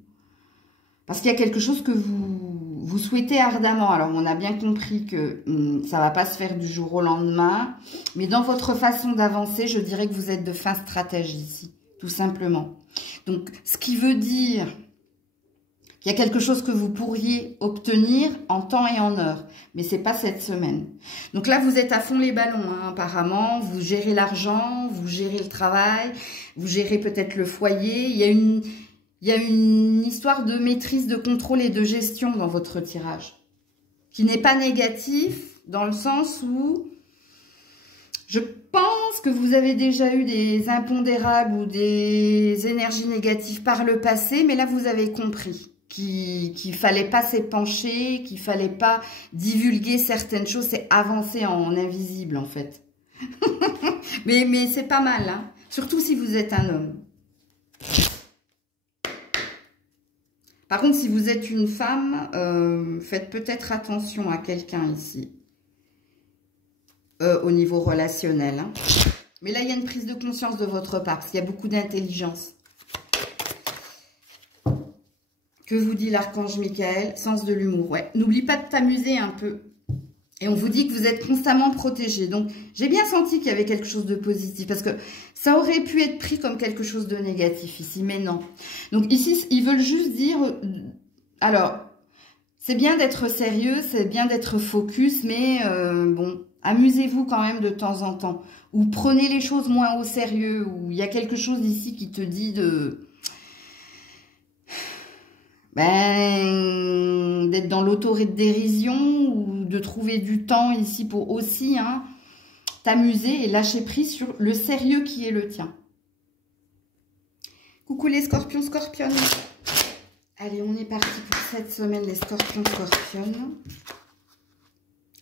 parce qu'il y a quelque chose que vous souhaitez ardemment. Alors on a bien compris que ça ne va pas se faire du jour au lendemain. Mais dans votre façon d'avancer, je dirais que vous êtes de fin stratégie ici. Tout simplement. Donc, ce qui veut dire qu'il y a quelque chose que vous pourriez obtenir en temps et en heure. Mais ce n'est pas cette semaine. Donc là, vous êtes à fond les ballons, hein, apparemment. Vous gérez l'argent, vous gérez le travail, vous gérez peut-être le foyer. Il y a une histoire de maîtrise, de contrôle et de gestion dans votre tirage. Qui n'est pas négatif, dans le sens où... Je pense que vous avez déjà eu des impondérables ou des énergies négatives par le passé, mais là, vous avez compris qu'il fallait pas s'épancher, qu'il fallait pas divulguer certaines choses, c'est avancer en invisible, en fait. mais c'est pas mal, hein, surtout si vous êtes un homme. Par contre, si vous êtes une femme, faites peut-être attention à quelqu'un ici. Au niveau relationnel. Hein. Mais là, il y a une prise de conscience de votre part, parce qu'il y a beaucoup d'intelligence. Que vous dit l'archange Michael? Sens de l'humour. Ouais. N'oublie pas de t'amuser un peu. Et on vous dit que vous êtes constamment protégé. Donc, j'ai bien senti qu'il y avait quelque chose de positif, parce que ça aurait pu être pris comme quelque chose de négatif ici, mais non. Donc ici, ils veulent juste dire... Alors, c'est bien d'être sérieux, c'est bien d'être focus, mais bon... Amusez-vous quand même de temps en temps. Ou prenez les choses moins au sérieux. Ou il y a quelque chose ici qui te dit de... Ben, d'être dans l'autodérision ou de trouver du temps ici pour aussi hein, t'amuser et lâcher prise sur le sérieux qui est le tien. Coucou les scorpions, scorpionnes. Allez, on est parti pour cette semaine, les scorpions, scorpionnes.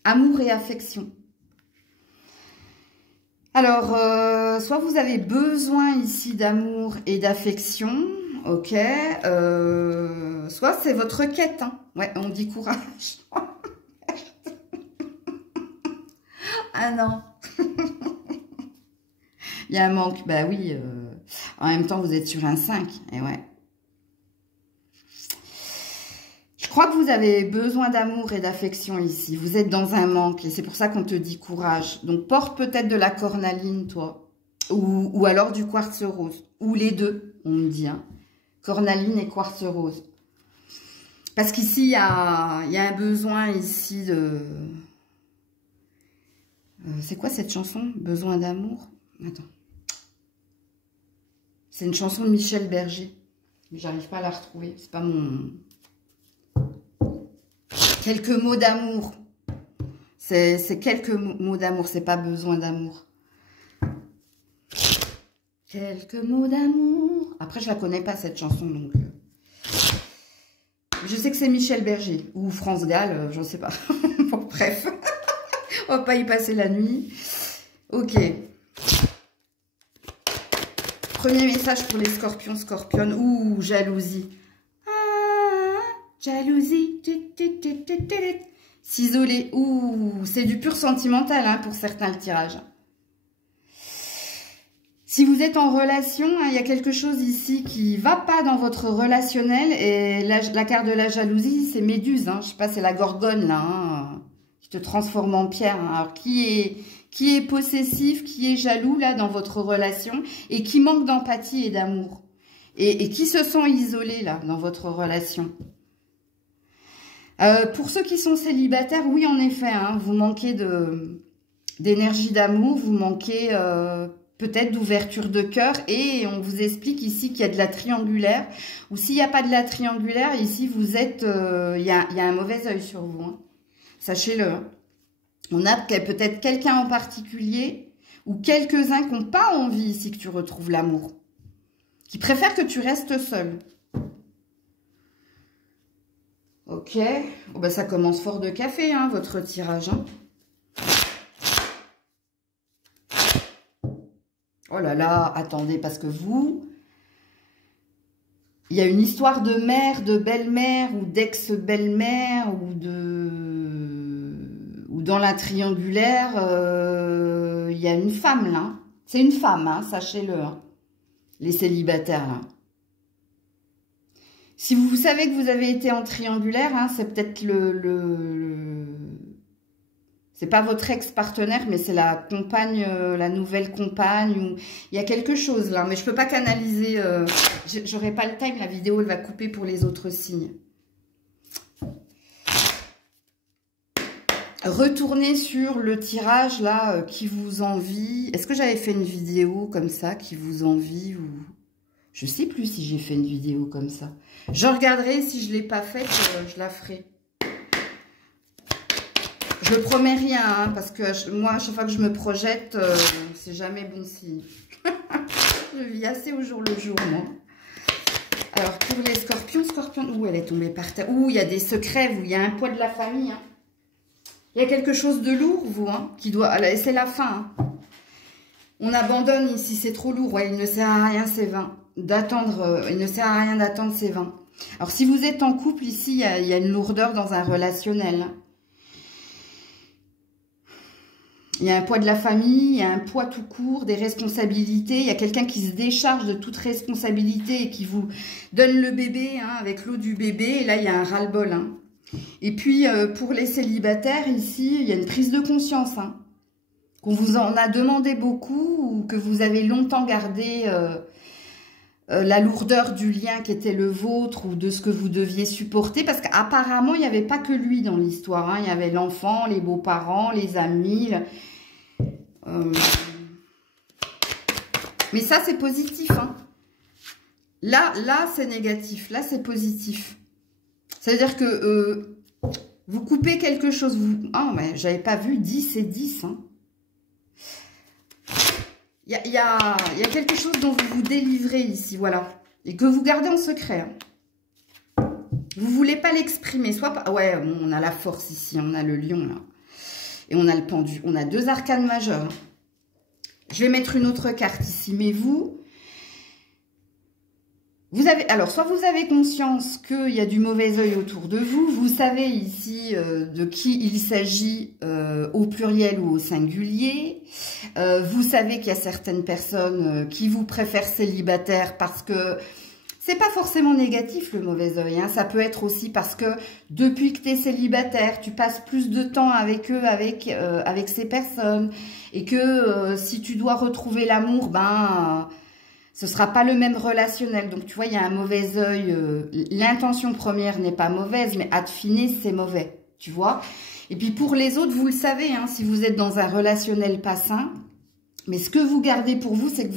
Amour et affection. Alors, soit vous avez besoin ici d'amour et d'affection, ok, soit c'est votre quête, hein. Ouais, on dit courage. Ah non. Il y a un manque, bah oui, en même temps vous êtes sur un 5, et ouais. Je crois que vous avez besoin d'amour et d'affection ici. Vous êtes dans un manque et c'est pour ça qu'on te dit courage. Donc, porte peut-être de la cornaline, toi. Ou alors du quartz rose. Ou les deux, on me dit. Hein. Cornaline et quartz rose. Parce qu'ici, il y a un besoin ici de... c'est quoi cette chanson? Besoin d'amour? Attends. C'est une chanson de Michel Berger. Mais j'arrive pas à la retrouver. C'est pas mon... Quelques mots d'amour. C'est quelques mots d'amour. C'est pas besoin d'amour. Quelques mots d'amour. Après, je la connais pas cette chanson. Donc, je sais que c'est Michel Berger. Ou France Gall. Je ne sais pas. Bon, bref. On va pas y passer la nuit. Ok. Premier message pour les scorpions, scorpionnes. Ouh, jalousie. Jalousie. S'isoler. Ouh, c'est du pur sentimental hein, pour certains le tirage. Si vous êtes en relation, hein, il y a quelque chose ici qui va pas dans votre relationnel. Et la carte de la jalousie, c'est Méduse. Hein, je sais pas, c'est la gorgone là, hein, qui te transforme en pierre. Hein. Alors qui est possessif, qui est jaloux là dans votre relation et qui manque d'empathie et d'amour et qui se sent isolé là dans votre relation. Pour ceux qui sont célibataires, oui en effet, hein, vous manquez d'énergie d'amour, vous manquez peut-être d'ouverture de cœur et on vous explique ici qu'il y a de la triangulaire ou s'il n'y a pas de la triangulaire, ici vous êtes, il y a un mauvais œil sur vous, hein. Sachez-le. Hein. On a peut-être quelqu'un en particulier ou quelques-uns qui n'ont pas envie ici que tu retrouves l'amour, qui préfèrent que tu restes seul. Ok, oh ben ça commence fort de café, hein, votre tirage. Hein. Oh là là, attendez, parce que vous, il y a une histoire de mère, de belle-mère ou d'ex-belle-mère ou dans la triangulaire, il y a une femme là. C'est une femme, hein, sachez-le, hein, les célibataires là. Si vous savez que vous avez été en triangulaire, hein, c'est peut-être c'est pas votre ex-partenaire, mais c'est la compagne, la nouvelle compagne. Ou... Il y a quelque chose là, mais je peux pas canaliser. J'aurai pas le time, la vidéo elle va couper pour les autres signes. Retournez sur le tirage là qui vous envie. Est-ce que j'avais fait une vidéo comme ça qui vous envie ou je sais plus si j'ai fait une vidéo comme ça. Je regarderai si je l'ai pas faite, je la ferai. Je promets rien, hein, parce que moi, à chaque fois que je me projette, c'est jamais bon signe. Je vis assez au jour le jour, moi. Alors, pour les scorpions, où elle est tombée par terre. Ouh, il y a des secrets, vous, il y a un poids de la famille. Hein. Il y a quelque chose de lourd, vous, hein, qui doit... C'est la fin. Hein. On abandonne ici, c'est trop lourd. Ouais, il ne sert à rien, c'est vain. D'attendre, il ne sert à rien d'attendre, c'est vain. Alors, si vous êtes en couple, ici, il y a une lourdeur dans un relationnel. Hein. Il y a un poids de la famille, il y a un poids tout court, des responsabilités. Il y a quelqu'un qui se décharge de toute responsabilité et qui vous donne le bébé, hein, avec l'eau du bébé. Et là, il y a un ras-le-bol. Hein. Et puis, pour les célibataires, ici, il y a une prise de conscience. Hein, qu'on vous en a demandé beaucoup ou que vous avez longtemps gardé la lourdeur du lien qui était le vôtre ou de ce que vous deviez supporter. Parce qu'apparemment, il n'y avait pas que lui dans l'histoire. Hein, il y avait l'enfant, les beaux-parents, les amis... Mais ça, c'est positif. Hein. Là c'est négatif. Là, c'est positif. C'est-à-dire que vous coupez quelque chose. Ah, mais j'avais pas vu 10 et 10. Hein. Il y a quelque chose dont vous vous délivrez ici. Voilà. Et que vous gardez en secret. Hein. Vous voulez pas l'exprimer. Soit pas... Ouais, bon, on a la force ici. On a le lion, là. Et on a le pendu. On a deux arcanes majeurs. Je vais mettre une autre carte ici. Mais vous avez... Alors, soit vous avez conscience qu'il y a du mauvais œil autour de vous. Vous savez ici de qui il s'agit au pluriel ou au singulier. Vous savez qu'il y a certaines personnes qui vous préfèrent célibataire parce que... C'est pas forcément négatif le mauvais œil, hein. Ça peut être aussi parce que depuis que tu es célibataire, tu passes plus de temps avec eux, avec ces personnes. Et que si tu dois retrouver l'amour, ben ce sera pas le même relationnel. Donc tu vois, il y a un mauvais œil. L'intention première n'est pas mauvaise, mais ad fine, c'est mauvais. Tu vois. Et puis pour les autres, vous le savez, hein, si vous êtes dans un relationnel pas sain, mais ce que vous gardez pour vous, c'est que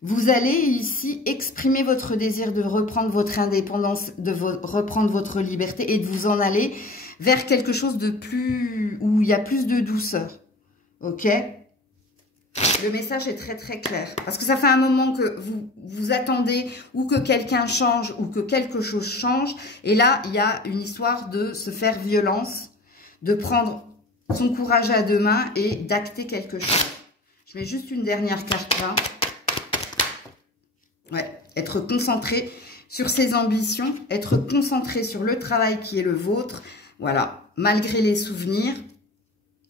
vous allez ici exprimer votre désir de reprendre votre indépendance, de reprendre votre liberté et de vous en aller vers quelque chose de plus, où il y a plus de douceur. Ok? Le message est très très clair. Parce que ça fait un moment que vous attendez ou que quelqu'un change ou que quelque chose change. Et là, il y a une histoire de se faire violence, de prendre son courage à deux mains et d'acter quelque chose. Je mets juste une dernière carte là. Ouais, être concentré sur ses ambitions, être concentré sur le travail qui est le vôtre. Voilà, malgré les souvenirs.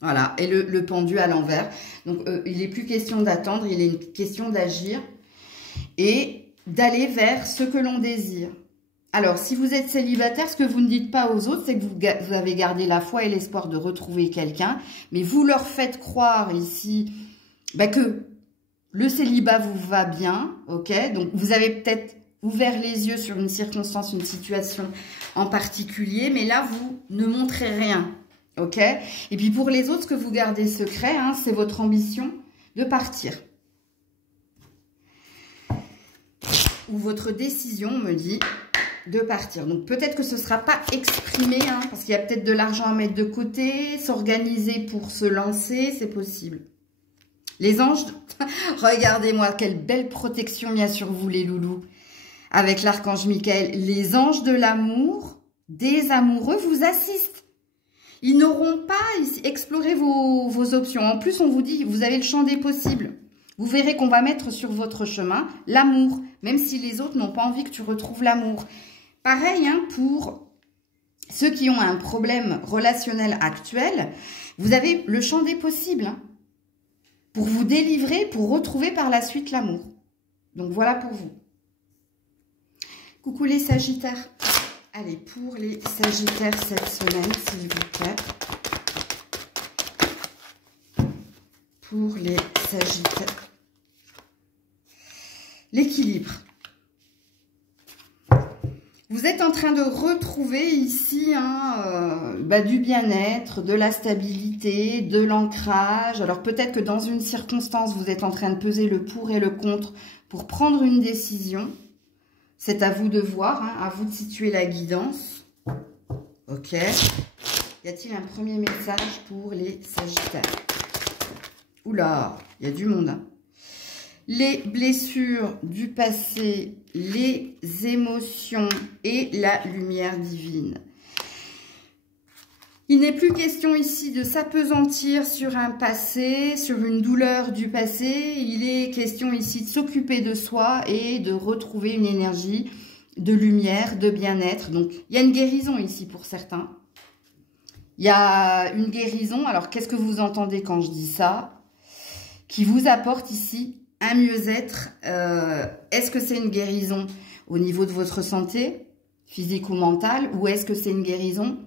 Voilà, et le pendu à l'envers. Donc, il n'est plus question d'attendre, il est une question d'agir et d'aller vers ce que l'on désire. Alors, si vous êtes célibataire, ce que vous ne dites pas aux autres, c'est que vous avez gardé la foi et l'espoir de retrouver quelqu'un, mais vous leur faites croire ici que le célibat vous va bien, ok? Donc, vous avez peut-être ouvert les yeux sur une circonstance, une situation en particulier, mais là, vous ne montrez rien, ok? Et puis, pour les autres, ce que vous gardez secret, hein, c'est votre ambition de partir. Ou votre décision me dit de partir. Donc, peut-être que ce ne sera pas exprimé, hein, parce qu'il y a peut-être de l'argent à mettre de côté, s'organiser pour se lancer, c'est possible. Les anges, regardez-moi, quelle belle protection il y a sur vous, les loulous, avec l'archange Michael. Les anges de l'amour, des amoureux, vous assistent. Ils n'auront pas exploré vos options. En plus, on vous dit, vous avez le champ des possibles. Vous verrez qu'on va mettre sur votre chemin l'amour, même si les autres n'ont pas envie que tu retrouves l'amour. Pareil, hein, pour ceux qui ont un problème relationnel actuel, vous avez le champ des possibles, hein, pour vous délivrer, pour retrouver par la suite l'amour. Donc, voilà pour vous. Coucou les Sagittaires. Allez, pour les Sagittaires cette semaine, s'il vous plaît. Pour les Sagittaires. L'équilibre. Vous êtes en train de retrouver ici du bien-être, de la stabilité, de l'ancrage. Alors peut-être que dans une circonstance, vous êtes en train de peser le pour et le contre pour prendre une décision. C'est à vous de voir, hein, à vous de situer la guidance. Ok. Y a-t-il un premier message pour les Sagittaires? Oula, il y a du monde, hein. Les blessures du passé, les émotions et la lumière divine. Il n'est plus question ici de s'appesantir sur un passé, sur une douleur du passé. Il est question ici de s'occuper de soi et de retrouver une énergie de lumière, de bien-être. Donc, il y a une guérison ici pour certains. Il y a une guérison. Alors, qu'est-ce que vous entendez quand je dis ça? Qui vous apporte ici un mieux-être. Est-ce que c'est une guérison au niveau de votre santé, physique ou mentale, ou est-ce que c'est une guérison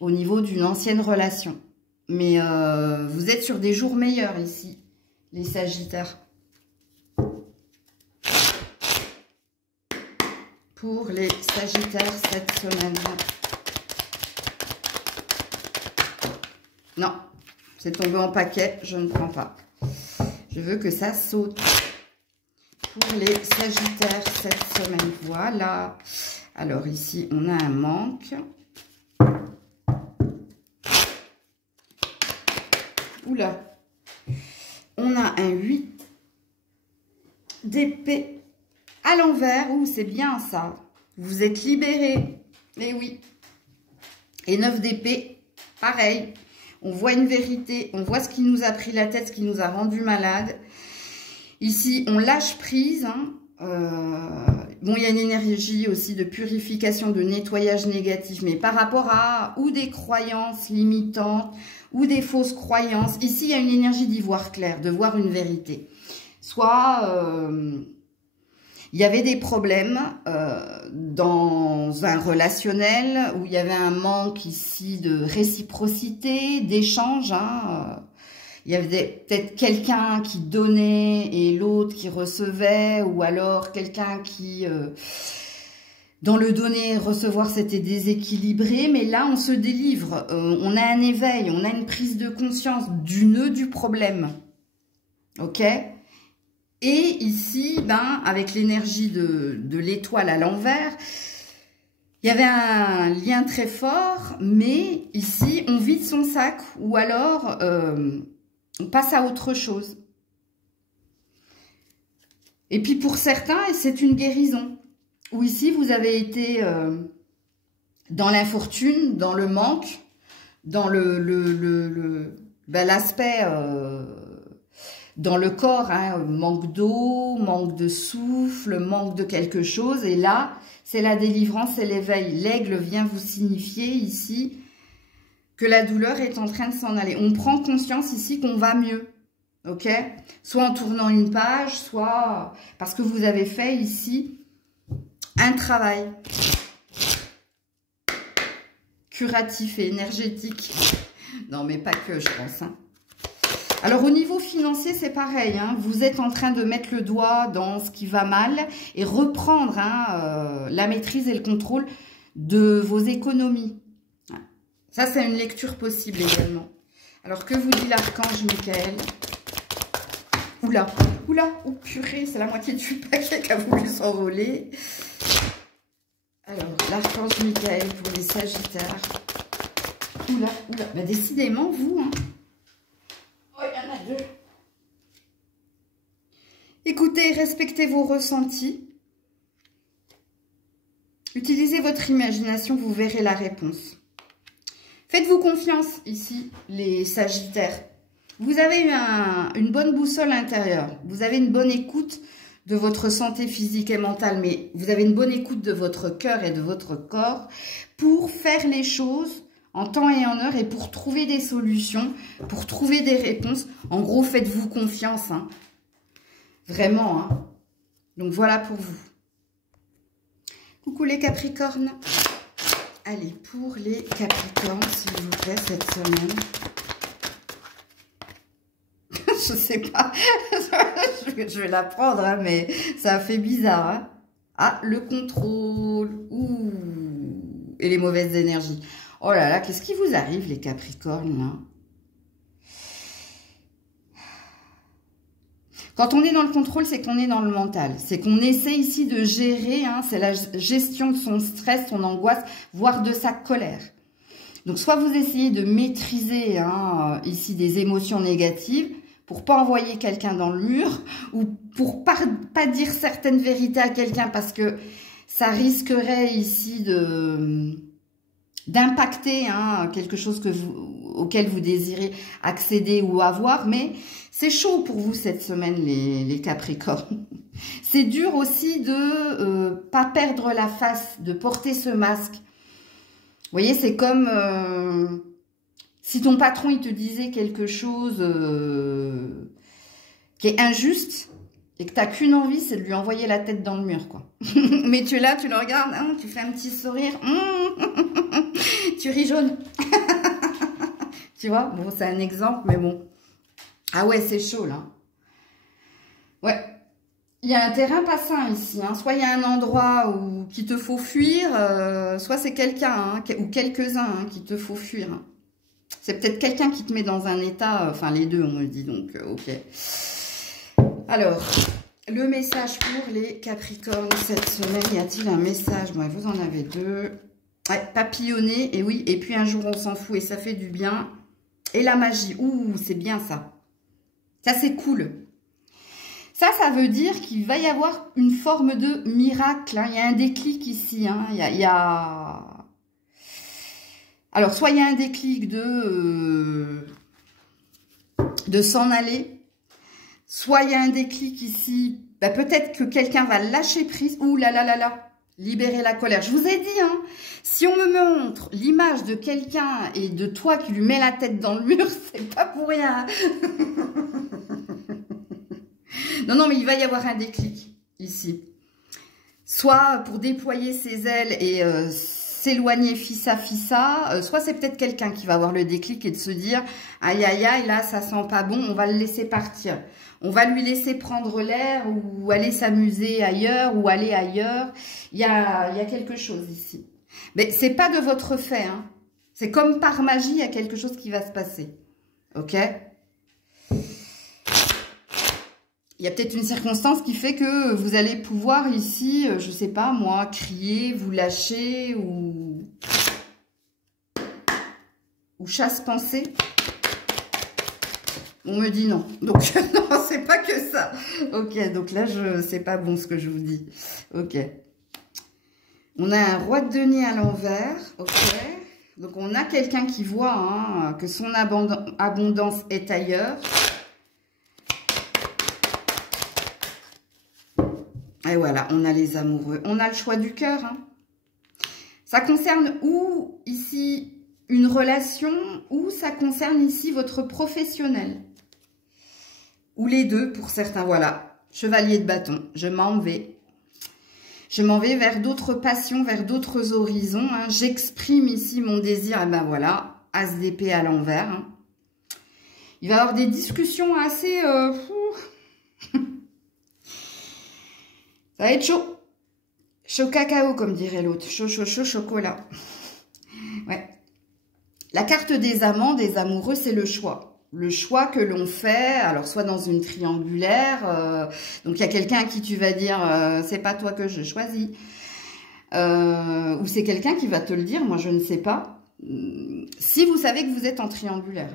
au niveau d'une ancienne relation? Mais vous êtes sur des jours meilleurs ici, les Sagittaires. Pour les Sagittaires cette semaine. Non, c'est tombé en paquet, je ne prends pas. Je veux que ça saute. Pour les Sagittaires cette semaine, voilà. Alors ici, on a un manque. Oula. On a un 8 d'épée à l'envers. Ouh, c'est bien ça. Vous êtes libérés. Eh oui. Et 9 d'épée, pareil. On voit une vérité, on voit ce qui nous a pris la tête, ce qui nous a rendu malade. Ici, on lâche prise. Hein. Bon, il y a une énergie aussi de purification, de nettoyage négatif, mais par rapport à ou des croyances limitantes ou des fausses croyances. Ici, il y a une énergie d'y voir clair, de voir une vérité. Soit il y avait des problèmes dans un relationnel où il y avait un manque ici de réciprocité, d'échange. Hein. Il y avait peut-être quelqu'un qui donnait et l'autre qui recevait, ou alors quelqu'un qui, dans le donner et recevoir, c'était déséquilibré. Mais là, on se délivre, on a un éveil, on a une prise de conscience du nœud du problème. Ok ? Et ici, avec l'énergie de l'étoile à l'envers, il y avait un lien très fort, mais ici, on vide son sac ou alors on passe à autre chose. Et puis pour certains, c'est une guérison, où ici, vous avez été dans l'infortune, dans le manque, dans l'aspect... dans le corps, hein, manque d'eau, manque de souffle, manque de quelque chose. Et là, c'est la délivrance, c'est l'éveil. L'aigle vient vous signifier ici que la douleur est en train de s'en aller. On prend conscience ici qu'on va mieux. Ok? Soit en tournant une page, soit parce que vous avez fait ici un travail curatif et énergétique. Non, mais pas que, je pense. Hein. Alors, au niveau financier, c'est pareil. Hein. Vous êtes en train de mettre le doigt dans ce qui va mal et reprendre la maîtrise et le contrôle de vos économies. Ça, c'est une lecture possible également. Alors, que vous dit l'archange Michael? Oula, oula, oh purée, c'est la moitié du paquet qui a voulu s'envoler. Alors, l'archange Michael pour les Sagittaires. Oula, oula, bah décidément, vous, hein. Oh, il y en a deux. Écoutez, respectez vos ressentis. Utilisez votre imagination, vous verrez la réponse. Faites-vous confiance ici, les Sagittaires. Vous avez une bonne boussole intérieure. Vous avez une bonne écoute de votre santé physique et mentale, mais vous avez une bonne écoute de votre cœur et de votre corps pour faire les choses en temps et en heure et pour trouver des solutions, pour trouver des réponses. En gros, faites-vous confiance. Hein. Vraiment. Hein. Donc, voilà pour vous. Coucou les Capricornes. Allez, pour les Capricornes, s'il vous plaît, cette semaine. Je sais pas, je vais la prendre, hein, mais ça fait bizarre. Hein. Ah, le contrôle. Ouh. Et les mauvaises énergies. Oh là là, qu'est-ce qui vous arrive, les Capricornes, là? Quand on est dans le contrôle, c'est qu'on est dans le mental. C'est qu'on essaie ici de gérer, hein, c'est la gestion de son stress, son angoisse, voire de sa colère. Donc, soit vous essayez de maîtriser hein, ici des émotions négatives, pour pas envoyer quelqu'un dans le mur ou pour pas dire certaines vérités à quelqu'un parce que ça risquerait ici d'impacter hein, quelque chose auquel vous désirez accéder ou avoir. Mais c'est chaud pour vous cette semaine, les Capricornes. C'est dur aussi de pas perdre la face, de porter ce masque. Vous voyez, c'est comme... si ton patron, il te disait quelque chose qui est injuste et que tu n'as qu'une envie, c'est de lui envoyer la tête dans le mur, quoi. Mais tu es là, tu le regardes, hein, tu fais un petit sourire, tu ris jaune. Tu vois, bon, c'est un exemple, mais bon. Ah ouais, c'est chaud, là. Ouais. Il y a un terrain passant ici, hein. Soit il y a un endroit qu'il te faut fuir, soit c'est quelqu'un, hein, ou quelques-uns hein, qu'il te faut fuir, hein. C'est peut-être quelqu'un qui te met dans un état, enfin les deux on me dit, donc ok. Alors, le message pour les Capricornes cette semaine, y a-t-il un message? Bon, vous en avez deux. Ouais, papillonner, et oui, et puis un jour on s'en fout et ça fait du bien. Et la magie, ouh, c'est bien ça. Ça c'est cool. Ça veut dire qu'il va y avoir une forme de miracle, hein. Il y a un déclic ici, hein. Il y a... Alors, soit il y a un déclic de s'en aller, soit il y a un déclic ici, bah, peut-être que quelqu'un va lâcher prise. Ouh là là là là, libérer la colère. Je vous ai dit, hein, si on me montre l'image de quelqu'un et de toi qui lui met la tête dans le mur, c'est pas pour rien. Non, non, mais il va y avoir un déclic ici. Soit pour déployer ses ailes et... s'éloigner fissa, soit c'est peut-être quelqu'un qui va avoir le déclic et de se dire aïe aïe aïe, là ça sent pas bon, on va le laisser partir, on va lui laisser prendre l'air ou aller s'amuser ailleurs ou aller ailleurs. Il y a quelque chose ici, mais c'est pas de votre fait, hein. C'est comme par magie, il y a quelque chose qui va se passer, ok? Il y a peut-être une circonstance qui fait que vous allez pouvoir ici, je sais pas moi, crier, vous lâcher ou chasse-pensée. On me dit non. Donc non, c'est pas que ça. Ok, donc là, c'est pas bon ce que je vous dis. Ok. On a un roi de denier à l'envers. Ok. Donc on a quelqu'un qui voit hein, que son abondance est ailleurs. Et voilà, on a les amoureux. On a le choix du cœur. Hein. Ça concerne ou ici une relation où ça concerne ici votre professionnel. Ou les deux pour certains, voilà. Chevalier de bâton, je m'en vais. Je m'en vais vers d'autres passions, vers d'autres horizons. Hein. J'exprime ici mon désir, et ben voilà, as d'épée à l'envers. Hein. Il va y avoir des discussions assez... Ça va être chaud. Chaud cacao, comme dirait l'autre. Chaud, chaud, chaud, chocolat. Ouais. La carte des amants, des amoureux, c'est le choix. Le choix que l'on fait, alors soit dans une triangulaire, donc il y a quelqu'un à qui tu vas dire c'est pas toi que je choisis, ou c'est quelqu'un qui va te le dire, moi je ne sais pas, si vous savez que vous êtes en triangulaire.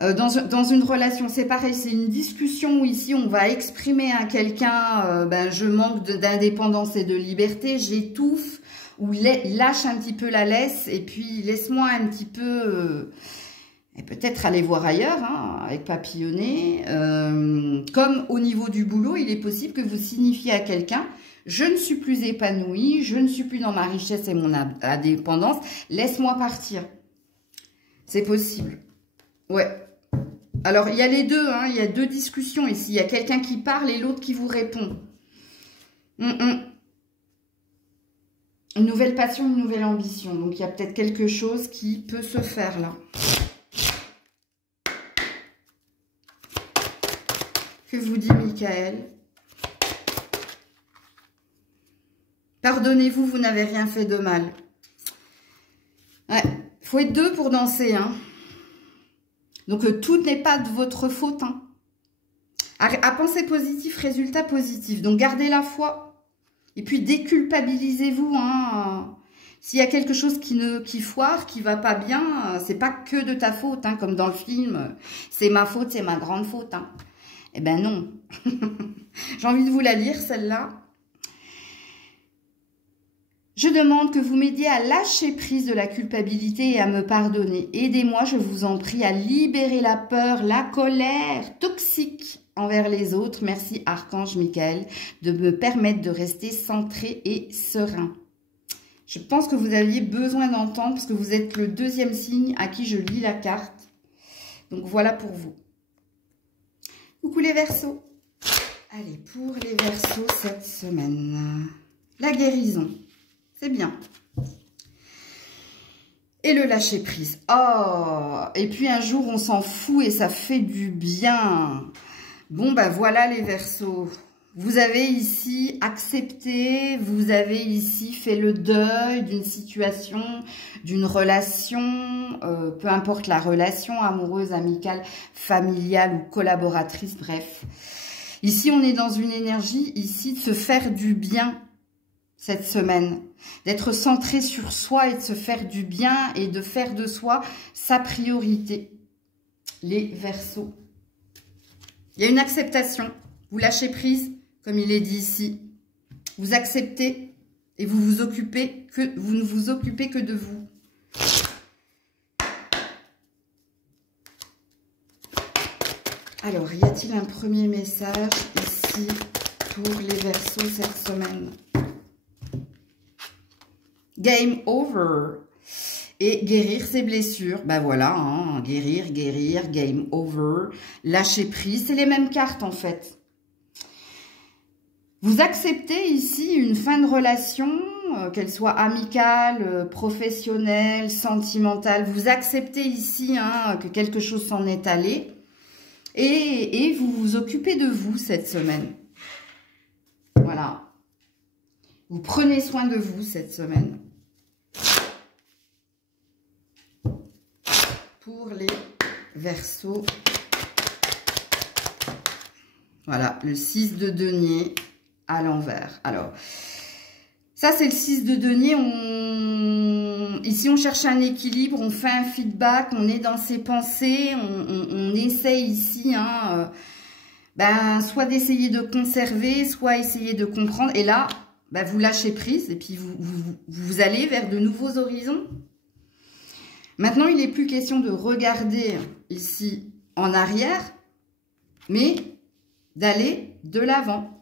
Hein. Dans une relation, c'est pareil, c'est une discussion où ici on va exprimer à quelqu'un ben, je manque d'indépendance et de liberté, j'étouffe, ou lâche un petit peu la laisse, et puis laisse-moi un petit peu... et peut-être aller voir ailleurs, hein, avec papillonner. Comme au niveau du boulot, il est possible que vous signifiez à quelqu'un « Je ne suis plus épanouie, je ne suis plus dans ma richesse et mon indépendance, laisse-moi partir ». C'est possible. Ouais. Alors, il y a les deux, hein, il y a deux discussions ici. Il y a quelqu'un qui parle et l'autre qui vous répond. Une nouvelle passion, une nouvelle ambition. Donc, il y a peut-être quelque chose qui peut se faire là. Que vous dit Michael? Pardonnez-vous, vous n'avez rien fait de mal. Ouais, faut être deux pour danser. Hein. Donc, tout n'est pas de votre faute. Hein. À penser positif, résultat positif. Donc, gardez la foi. Et puis, déculpabilisez-vous. Hein. S'il y a quelque chose qui foire, qui va pas bien, c'est pas que de ta faute. Hein, comme dans le film, c'est ma faute, c'est ma grande faute. Hein. Eh ben non. J'ai envie de vous la lire, celle-là. Je demande que vous m'aidiez à lâcher prise de la culpabilité et à me pardonner. Aidez-moi, je vous en prie, à libérer la peur, la colère toxique envers les autres. Merci, Archange Michael, de me permettre de rester centré et serein. Je pense que vous aviez besoin d'entendre parce que vous êtes le deuxième signe à qui je lis la carte. Donc voilà pour vous. Coucou les Verseaux. Allez, pour les Verseaux cette semaine, la guérison, c'est bien. Et le lâcher prise. Oh, et puis un jour on s'en fout et ça fait du bien. Bon ben voilà les Verseaux. Vous avez ici accepté, vous avez ici fait le deuil d'une situation, d'une relation, peu importe la relation, amoureuse, amicale, familiale ou collaboratrice, bref. Ici, on est dans une énergie, ici, de se faire du bien cette semaine, d'être centré sur soi et de se faire du bien et de faire de soi sa priorité. Les Verseaux. Il y a une acceptation, vous lâchez prise, comme il est dit ici. Vous acceptez et vous ne vous occupez que de vous. Alors, y a-t-il un premier message ici pour les Verseaux cette semaine? Game over. Et guérir ses blessures. Ben voilà, hein, guérir, game over, lâcher prise. C'est les mêmes cartes en fait. Vous acceptez ici une fin de relation, qu'elle soit amicale, professionnelle, sentimentale. Vous acceptez ici hein, que quelque chose s'en est allé. Et vous vous occupez de vous cette semaine. Voilà. Vous prenez soin de vous cette semaine. Pour les Verseaux. Voilà, le 6 de denier à l'envers. Alors, ça c'est le 6 de denier. Ici, on cherche un équilibre, on fait un feedback, on est dans ses pensées, on essaye ici, hein, ben, soit d'essayer de conserver, soit essayer de comprendre. Et là, ben, vous lâchez prise et puis vous allez vers de nouveaux horizons. Maintenant, il n'est plus question de regarder ici en arrière, mais d'aller de l'avant.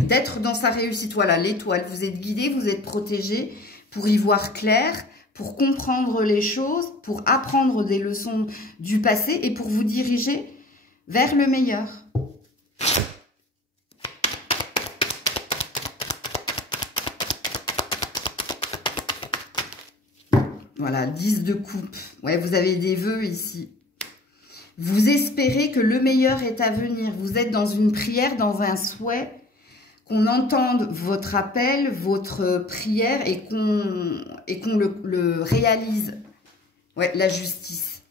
D'être dans sa réussite. Voilà, l'étoile. Vous êtes guidé, vous êtes protégé pour y voir clair, pour comprendre les choses, pour apprendre des leçons du passé et pour vous diriger vers le meilleur. Voilà, 10 de coupe. Ouais, vous avez des vœux ici. Vous espérez que le meilleur est à venir. Vous êtes dans une prière, dans un souhait, qu'on entende votre appel, votre prière et qu'on le réalise. Ouais, la justice.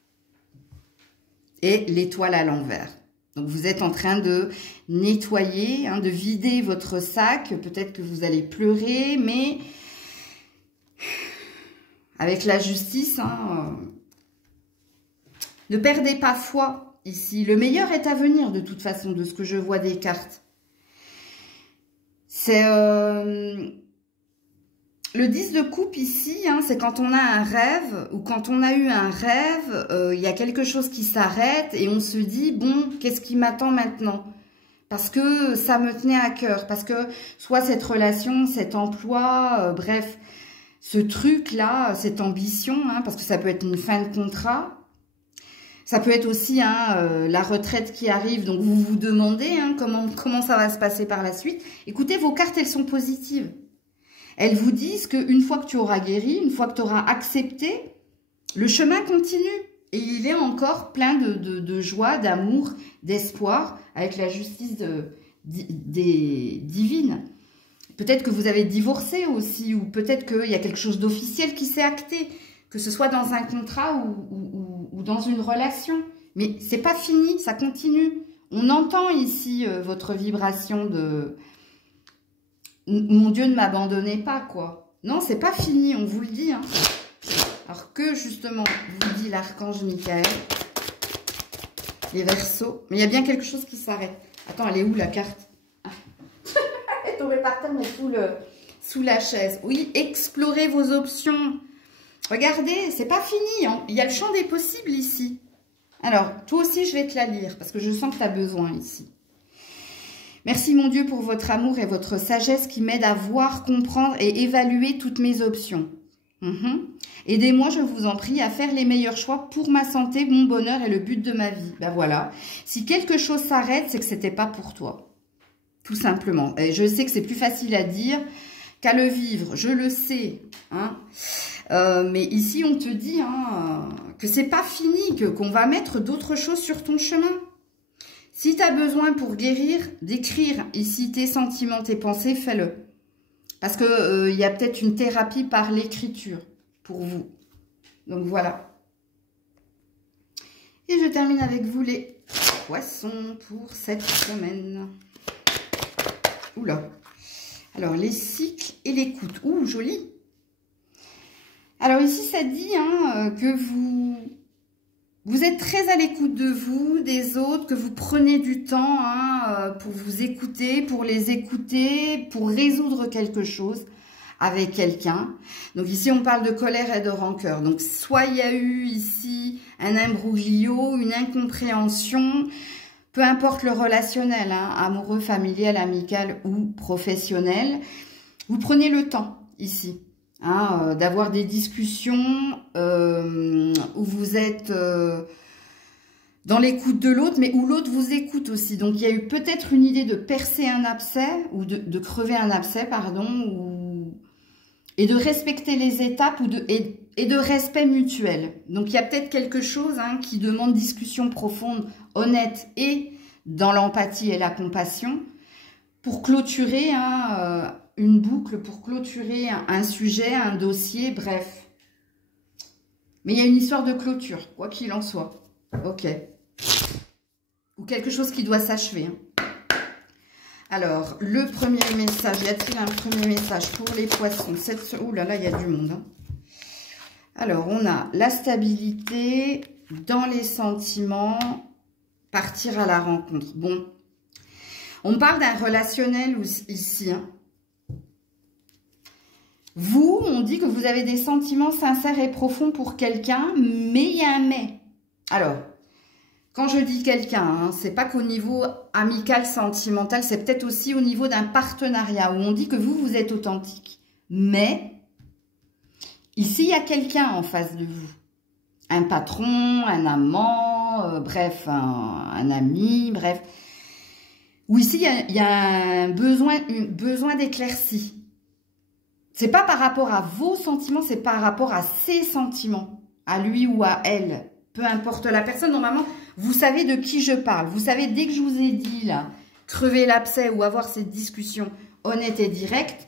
Et l'étoile à l'envers. Donc, vous êtes en train de nettoyer, hein, de vider votre sac. Peut-être que vous allez pleurer, mais avec la justice, hein, ne perdez pas foi ici. Le meilleur est à venir de toute façon, de ce que je vois des cartes. C'est le 10 de coupe ici, hein, c'est quand on a un rêve ou quand on a eu un rêve, il y a quelque chose qui s'arrête et on se dit, bon, qu'est-ce qui m'attend maintenant? Parce que ça me tenait à cœur, parce que soit cette relation, cet emploi, bref, ce truc-là, cette ambition, hein, parce que ça peut être une fin de contrat. Ça peut être aussi hein, la retraite qui arrive, donc vous vous demandez hein, comment ça va se passer par la suite. Écoutez, vos cartes, elles sont positives. Elles vous disent qu'une fois que tu auras guéri, une fois que tu auras accepté, le chemin continue. Et il est encore plein de joie, d'amour, d'espoir, avec la justice divine. Peut-être que vous avez divorcé aussi, ou peut-être qu'il y a quelque chose d'officiel qui s'est acté, que ce soit dans un contrat ou dans une relation. Mais c'est pas fini, ça continue. On entend ici votre vibration de « Mon Dieu, ne m'abandonnez pas », quoi. Non, c'est pas fini, on vous le dit. Hein. Alors que, justement, vous dit l'archange Michael, les Verseaux. Mais il y a bien quelque chose qui s'arrête. Attends, elle est où la carte? Elle est tombée par terre, mais sous la chaise. Oui, explorez vos options. Regardez, c'est pas fini. Hein. Il y a le champ des possibles ici. Alors, toi aussi, je vais te la lire parce que je sens que tu as besoin ici. Merci, mon Dieu, pour votre amour et votre sagesse qui m'aide à voir, comprendre et évaluer toutes mes options. Aidez-moi, je vous en prie, à faire les meilleurs choix pour ma santé, mon bonheur et le but de ma vie. Ben voilà. Si quelque chose s'arrête, c'est que c'était pas pour toi. Tout simplement. Et je sais que c'est plus facile à dire qu'à le vivre. Je le sais. Hein. Mais ici, on te dit hein, que c'est pas fini, qu'on va mettre d'autres choses sur ton chemin. Si tu as besoin pour guérir, d'écrire ici tes sentiments, tes pensées, fais-le. Parce que y a peut-être une thérapie par l'écriture pour vous. Donc voilà. Et je termine avec vous les poissons pour cette semaine. Oula. Alors les cycles et l'écoute. Ouh, joli. Alors ici, ça dit hein, que vous êtes très à l'écoute de vous, des autres, que vous prenez du temps hein, pour vous écouter, pour les écouter, pour résoudre quelque chose avec quelqu'un. Donc ici, on parle de colère et de rancœur. Donc soit il y a eu ici un imbroglio, une incompréhension, peu importe le relationnel, hein, amoureux, familial, amical ou professionnel. Vous prenez le temps ici. Hein, d'avoir des discussions où vous êtes dans l'écoute de l'autre, mais où l'autre vous écoute aussi. Donc, il y a eu peut-être une idée de percer un abcès, ou de crever un abcès, pardon, et de respecter les étapes, et de respect mutuel. Donc, il y a peut-être quelque chose hein, qui demande discussion profonde, honnête, et dans l'empathie et la compassion, pour clôturer hein, une boucle, pour clôturer un sujet, un dossier, bref. Mais il y a une histoire de clôture, quoi qu'il en soit. Ok. Ou quelque chose qui doit s'achever. Hein. Alors, le premier message, y a-t-il un premier message pour les poissons? Ouh là là, il y a du monde. Hein. Alors, on a la stabilité dans les sentiments, partir à la rencontre. Bon, on parle d'un relationnel ici, hein. Vous, on dit que vous avez des sentiments sincères et profonds pour quelqu'un, mais il y a un mais. Alors, quand je dis quelqu'un, hein, c'est pas qu'au niveau amical, sentimental, c'est peut-être aussi au niveau d'un partenariat où on dit que vous êtes authentique. Mais Ici, il y a quelqu'un en face de vous. Un patron, un amant, bref, un ami, bref. Ou ici, il y a un besoin d'éclaircie. C'est pas par rapport à vos sentiments, c'est par rapport à ses sentiments, à lui ou à elle. Peu importe la personne, normalement, vous savez de qui je parle. Vous savez, dès que je vous ai dit, là, crever l'abcès ou avoir cette discussion honnête et directe,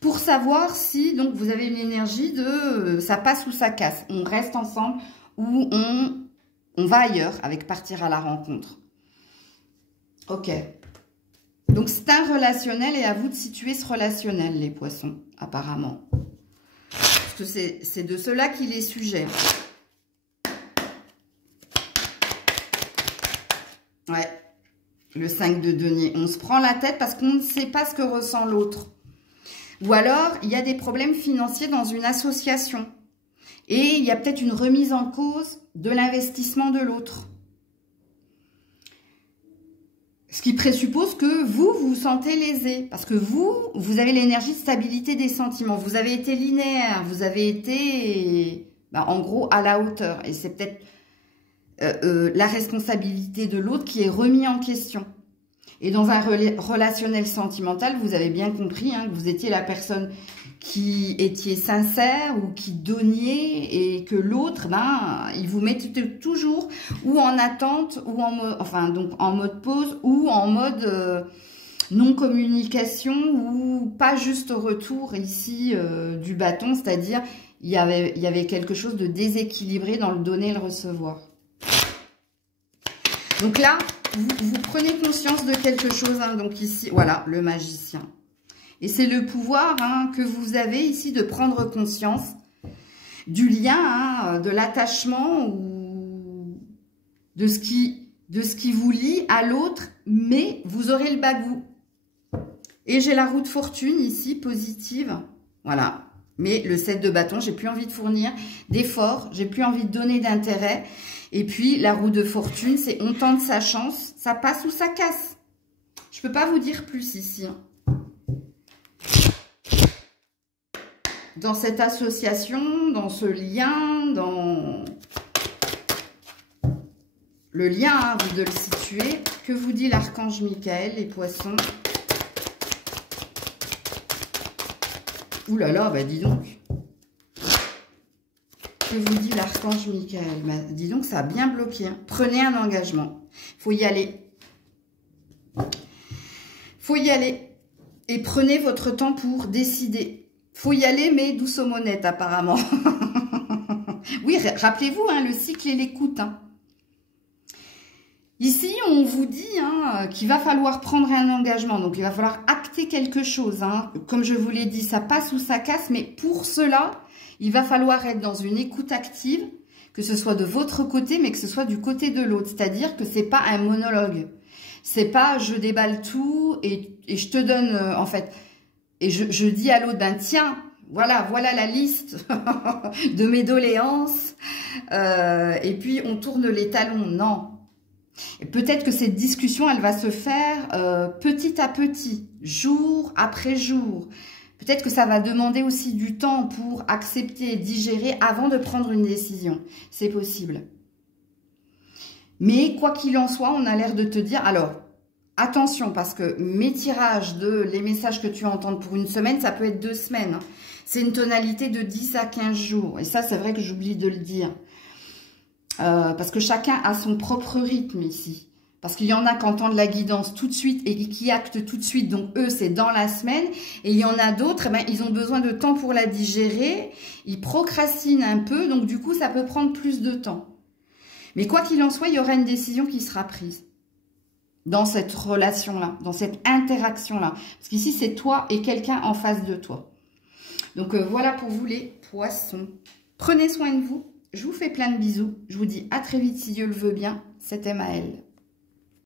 pour savoir si, donc, vous avez une énergie de ça passe ou ça casse. On reste ensemble ou on va ailleurs avec partir à la rencontre. Ok. Donc, c'est un relationnel et à vous de situer ce relationnel, les poissons, apparemment. Parce que c'est de cela qu'il est sujet. Ouais. Le 5 de denier. On se prend la tête parce qu'on ne sait pas ce que ressent l'autre. Ou alors, il y a des problèmes financiers dans une association. Et il y a peut-être une remise en cause de l'investissement de l'autre. Ce qui présuppose que vous vous sentez lésé. Parce que vous avez l'énergie de stabilité des sentiments. Vous avez été linéaire. Vous avez été, en gros, à la hauteur. Et c'est peut-être la responsabilité de l'autre qui est remise en question. Et dans un relationnel sentimental, vous avez bien compris que vous étiez la personne qui étiez sincère ou qui donniez et que l'autre, il vous mettait toujours ou en attente ou en mode, donc en mode pause ou en mode non-communication ou pas juste retour ici du bâton, c'est-à-dire il y avait quelque chose de déséquilibré dans le donner et le recevoir. Donc là, vous prenez conscience de quelque chose, donc ici, voilà, le magicien. Et c'est le pouvoir que vous avez ici de prendre conscience du lien, de l'attachement ou de ce qui vous lie à l'autre, mais vous aurez le bagou. Et j'ai la roue de fortune ici, positive, voilà. Mais le 7 de bâton, j'ai plus envie de fournir d'efforts, j'ai plus envie de donner d'intérêt. Et puis, la roue de fortune, c'est on tente sa chance, ça passe ou ça casse. Je peux pas vous dire plus ici. Dans cette association, dans ce lien, dans le lien, vous de le situer. Que vous dit l'archange Michael, les poissons? Ouh là là, dis donc. Que vous dit l'archange Michael? Dis donc, ça a bien bloqué. Prenez un engagement. Il faut y aller. Il faut y aller. Et prenez votre temps pour décider. Il faut y aller, mais douce aux monettes, apparemment. Oui, rappelez-vous, le cycle et l'écoute. Ici, on vous dit qu'il va falloir prendre un engagement. Donc, il va falloir acter quelque chose. Comme je vous l'ai dit, ça passe ou ça casse. Mais pour cela, il va falloir être dans une écoute active, que ce soit de votre côté, mais que ce soit du côté de l'autre. C'est-à-dire que c'est pas un monologue. C'est pas je déballe tout et je te donne, en fait. Et je dis à l'autre, tiens, voilà la liste de mes doléances. Et puis, on tourne les talons. Non. Et peut-être que cette discussion, elle va se faire petit à petit, jour après jour. Peut-être que ça va demander aussi du temps pour accepter, digérer avant de prendre une décision. C'est possible. Mais quoi qu'il en soit, on a l'air de te dire... Alors, attention, parce que mes tirages les messages que tu entends pour une semaine, ça peut être 2 semaines. C'est une tonalité de 10 à 15 jours. Et ça, c'est vrai que j'oublie de le dire. Parce que chacun a son propre rythme ici. Parce qu'il y en a qui entendent la guidance tout de suite et qui actent tout de suite. Donc, eux, c'est dans la semaine. Et il y en a d'autres, ils ont besoin de temps pour la digérer. Ils procrastinent un peu. Donc, du coup, ça peut prendre plus de temps. Mais quoi qu'il en soit, il y aura une décision qui sera prise. Dans cette relation-là, dans cette interaction-là. Parce qu'ici, c'est toi et quelqu'un en face de toi. Donc, voilà pour vous les poissons. Prenez soin de vous. Je vous fais plein de bisous. Je vous dis à très vite si Dieu le veut bien. C'était Maëlle.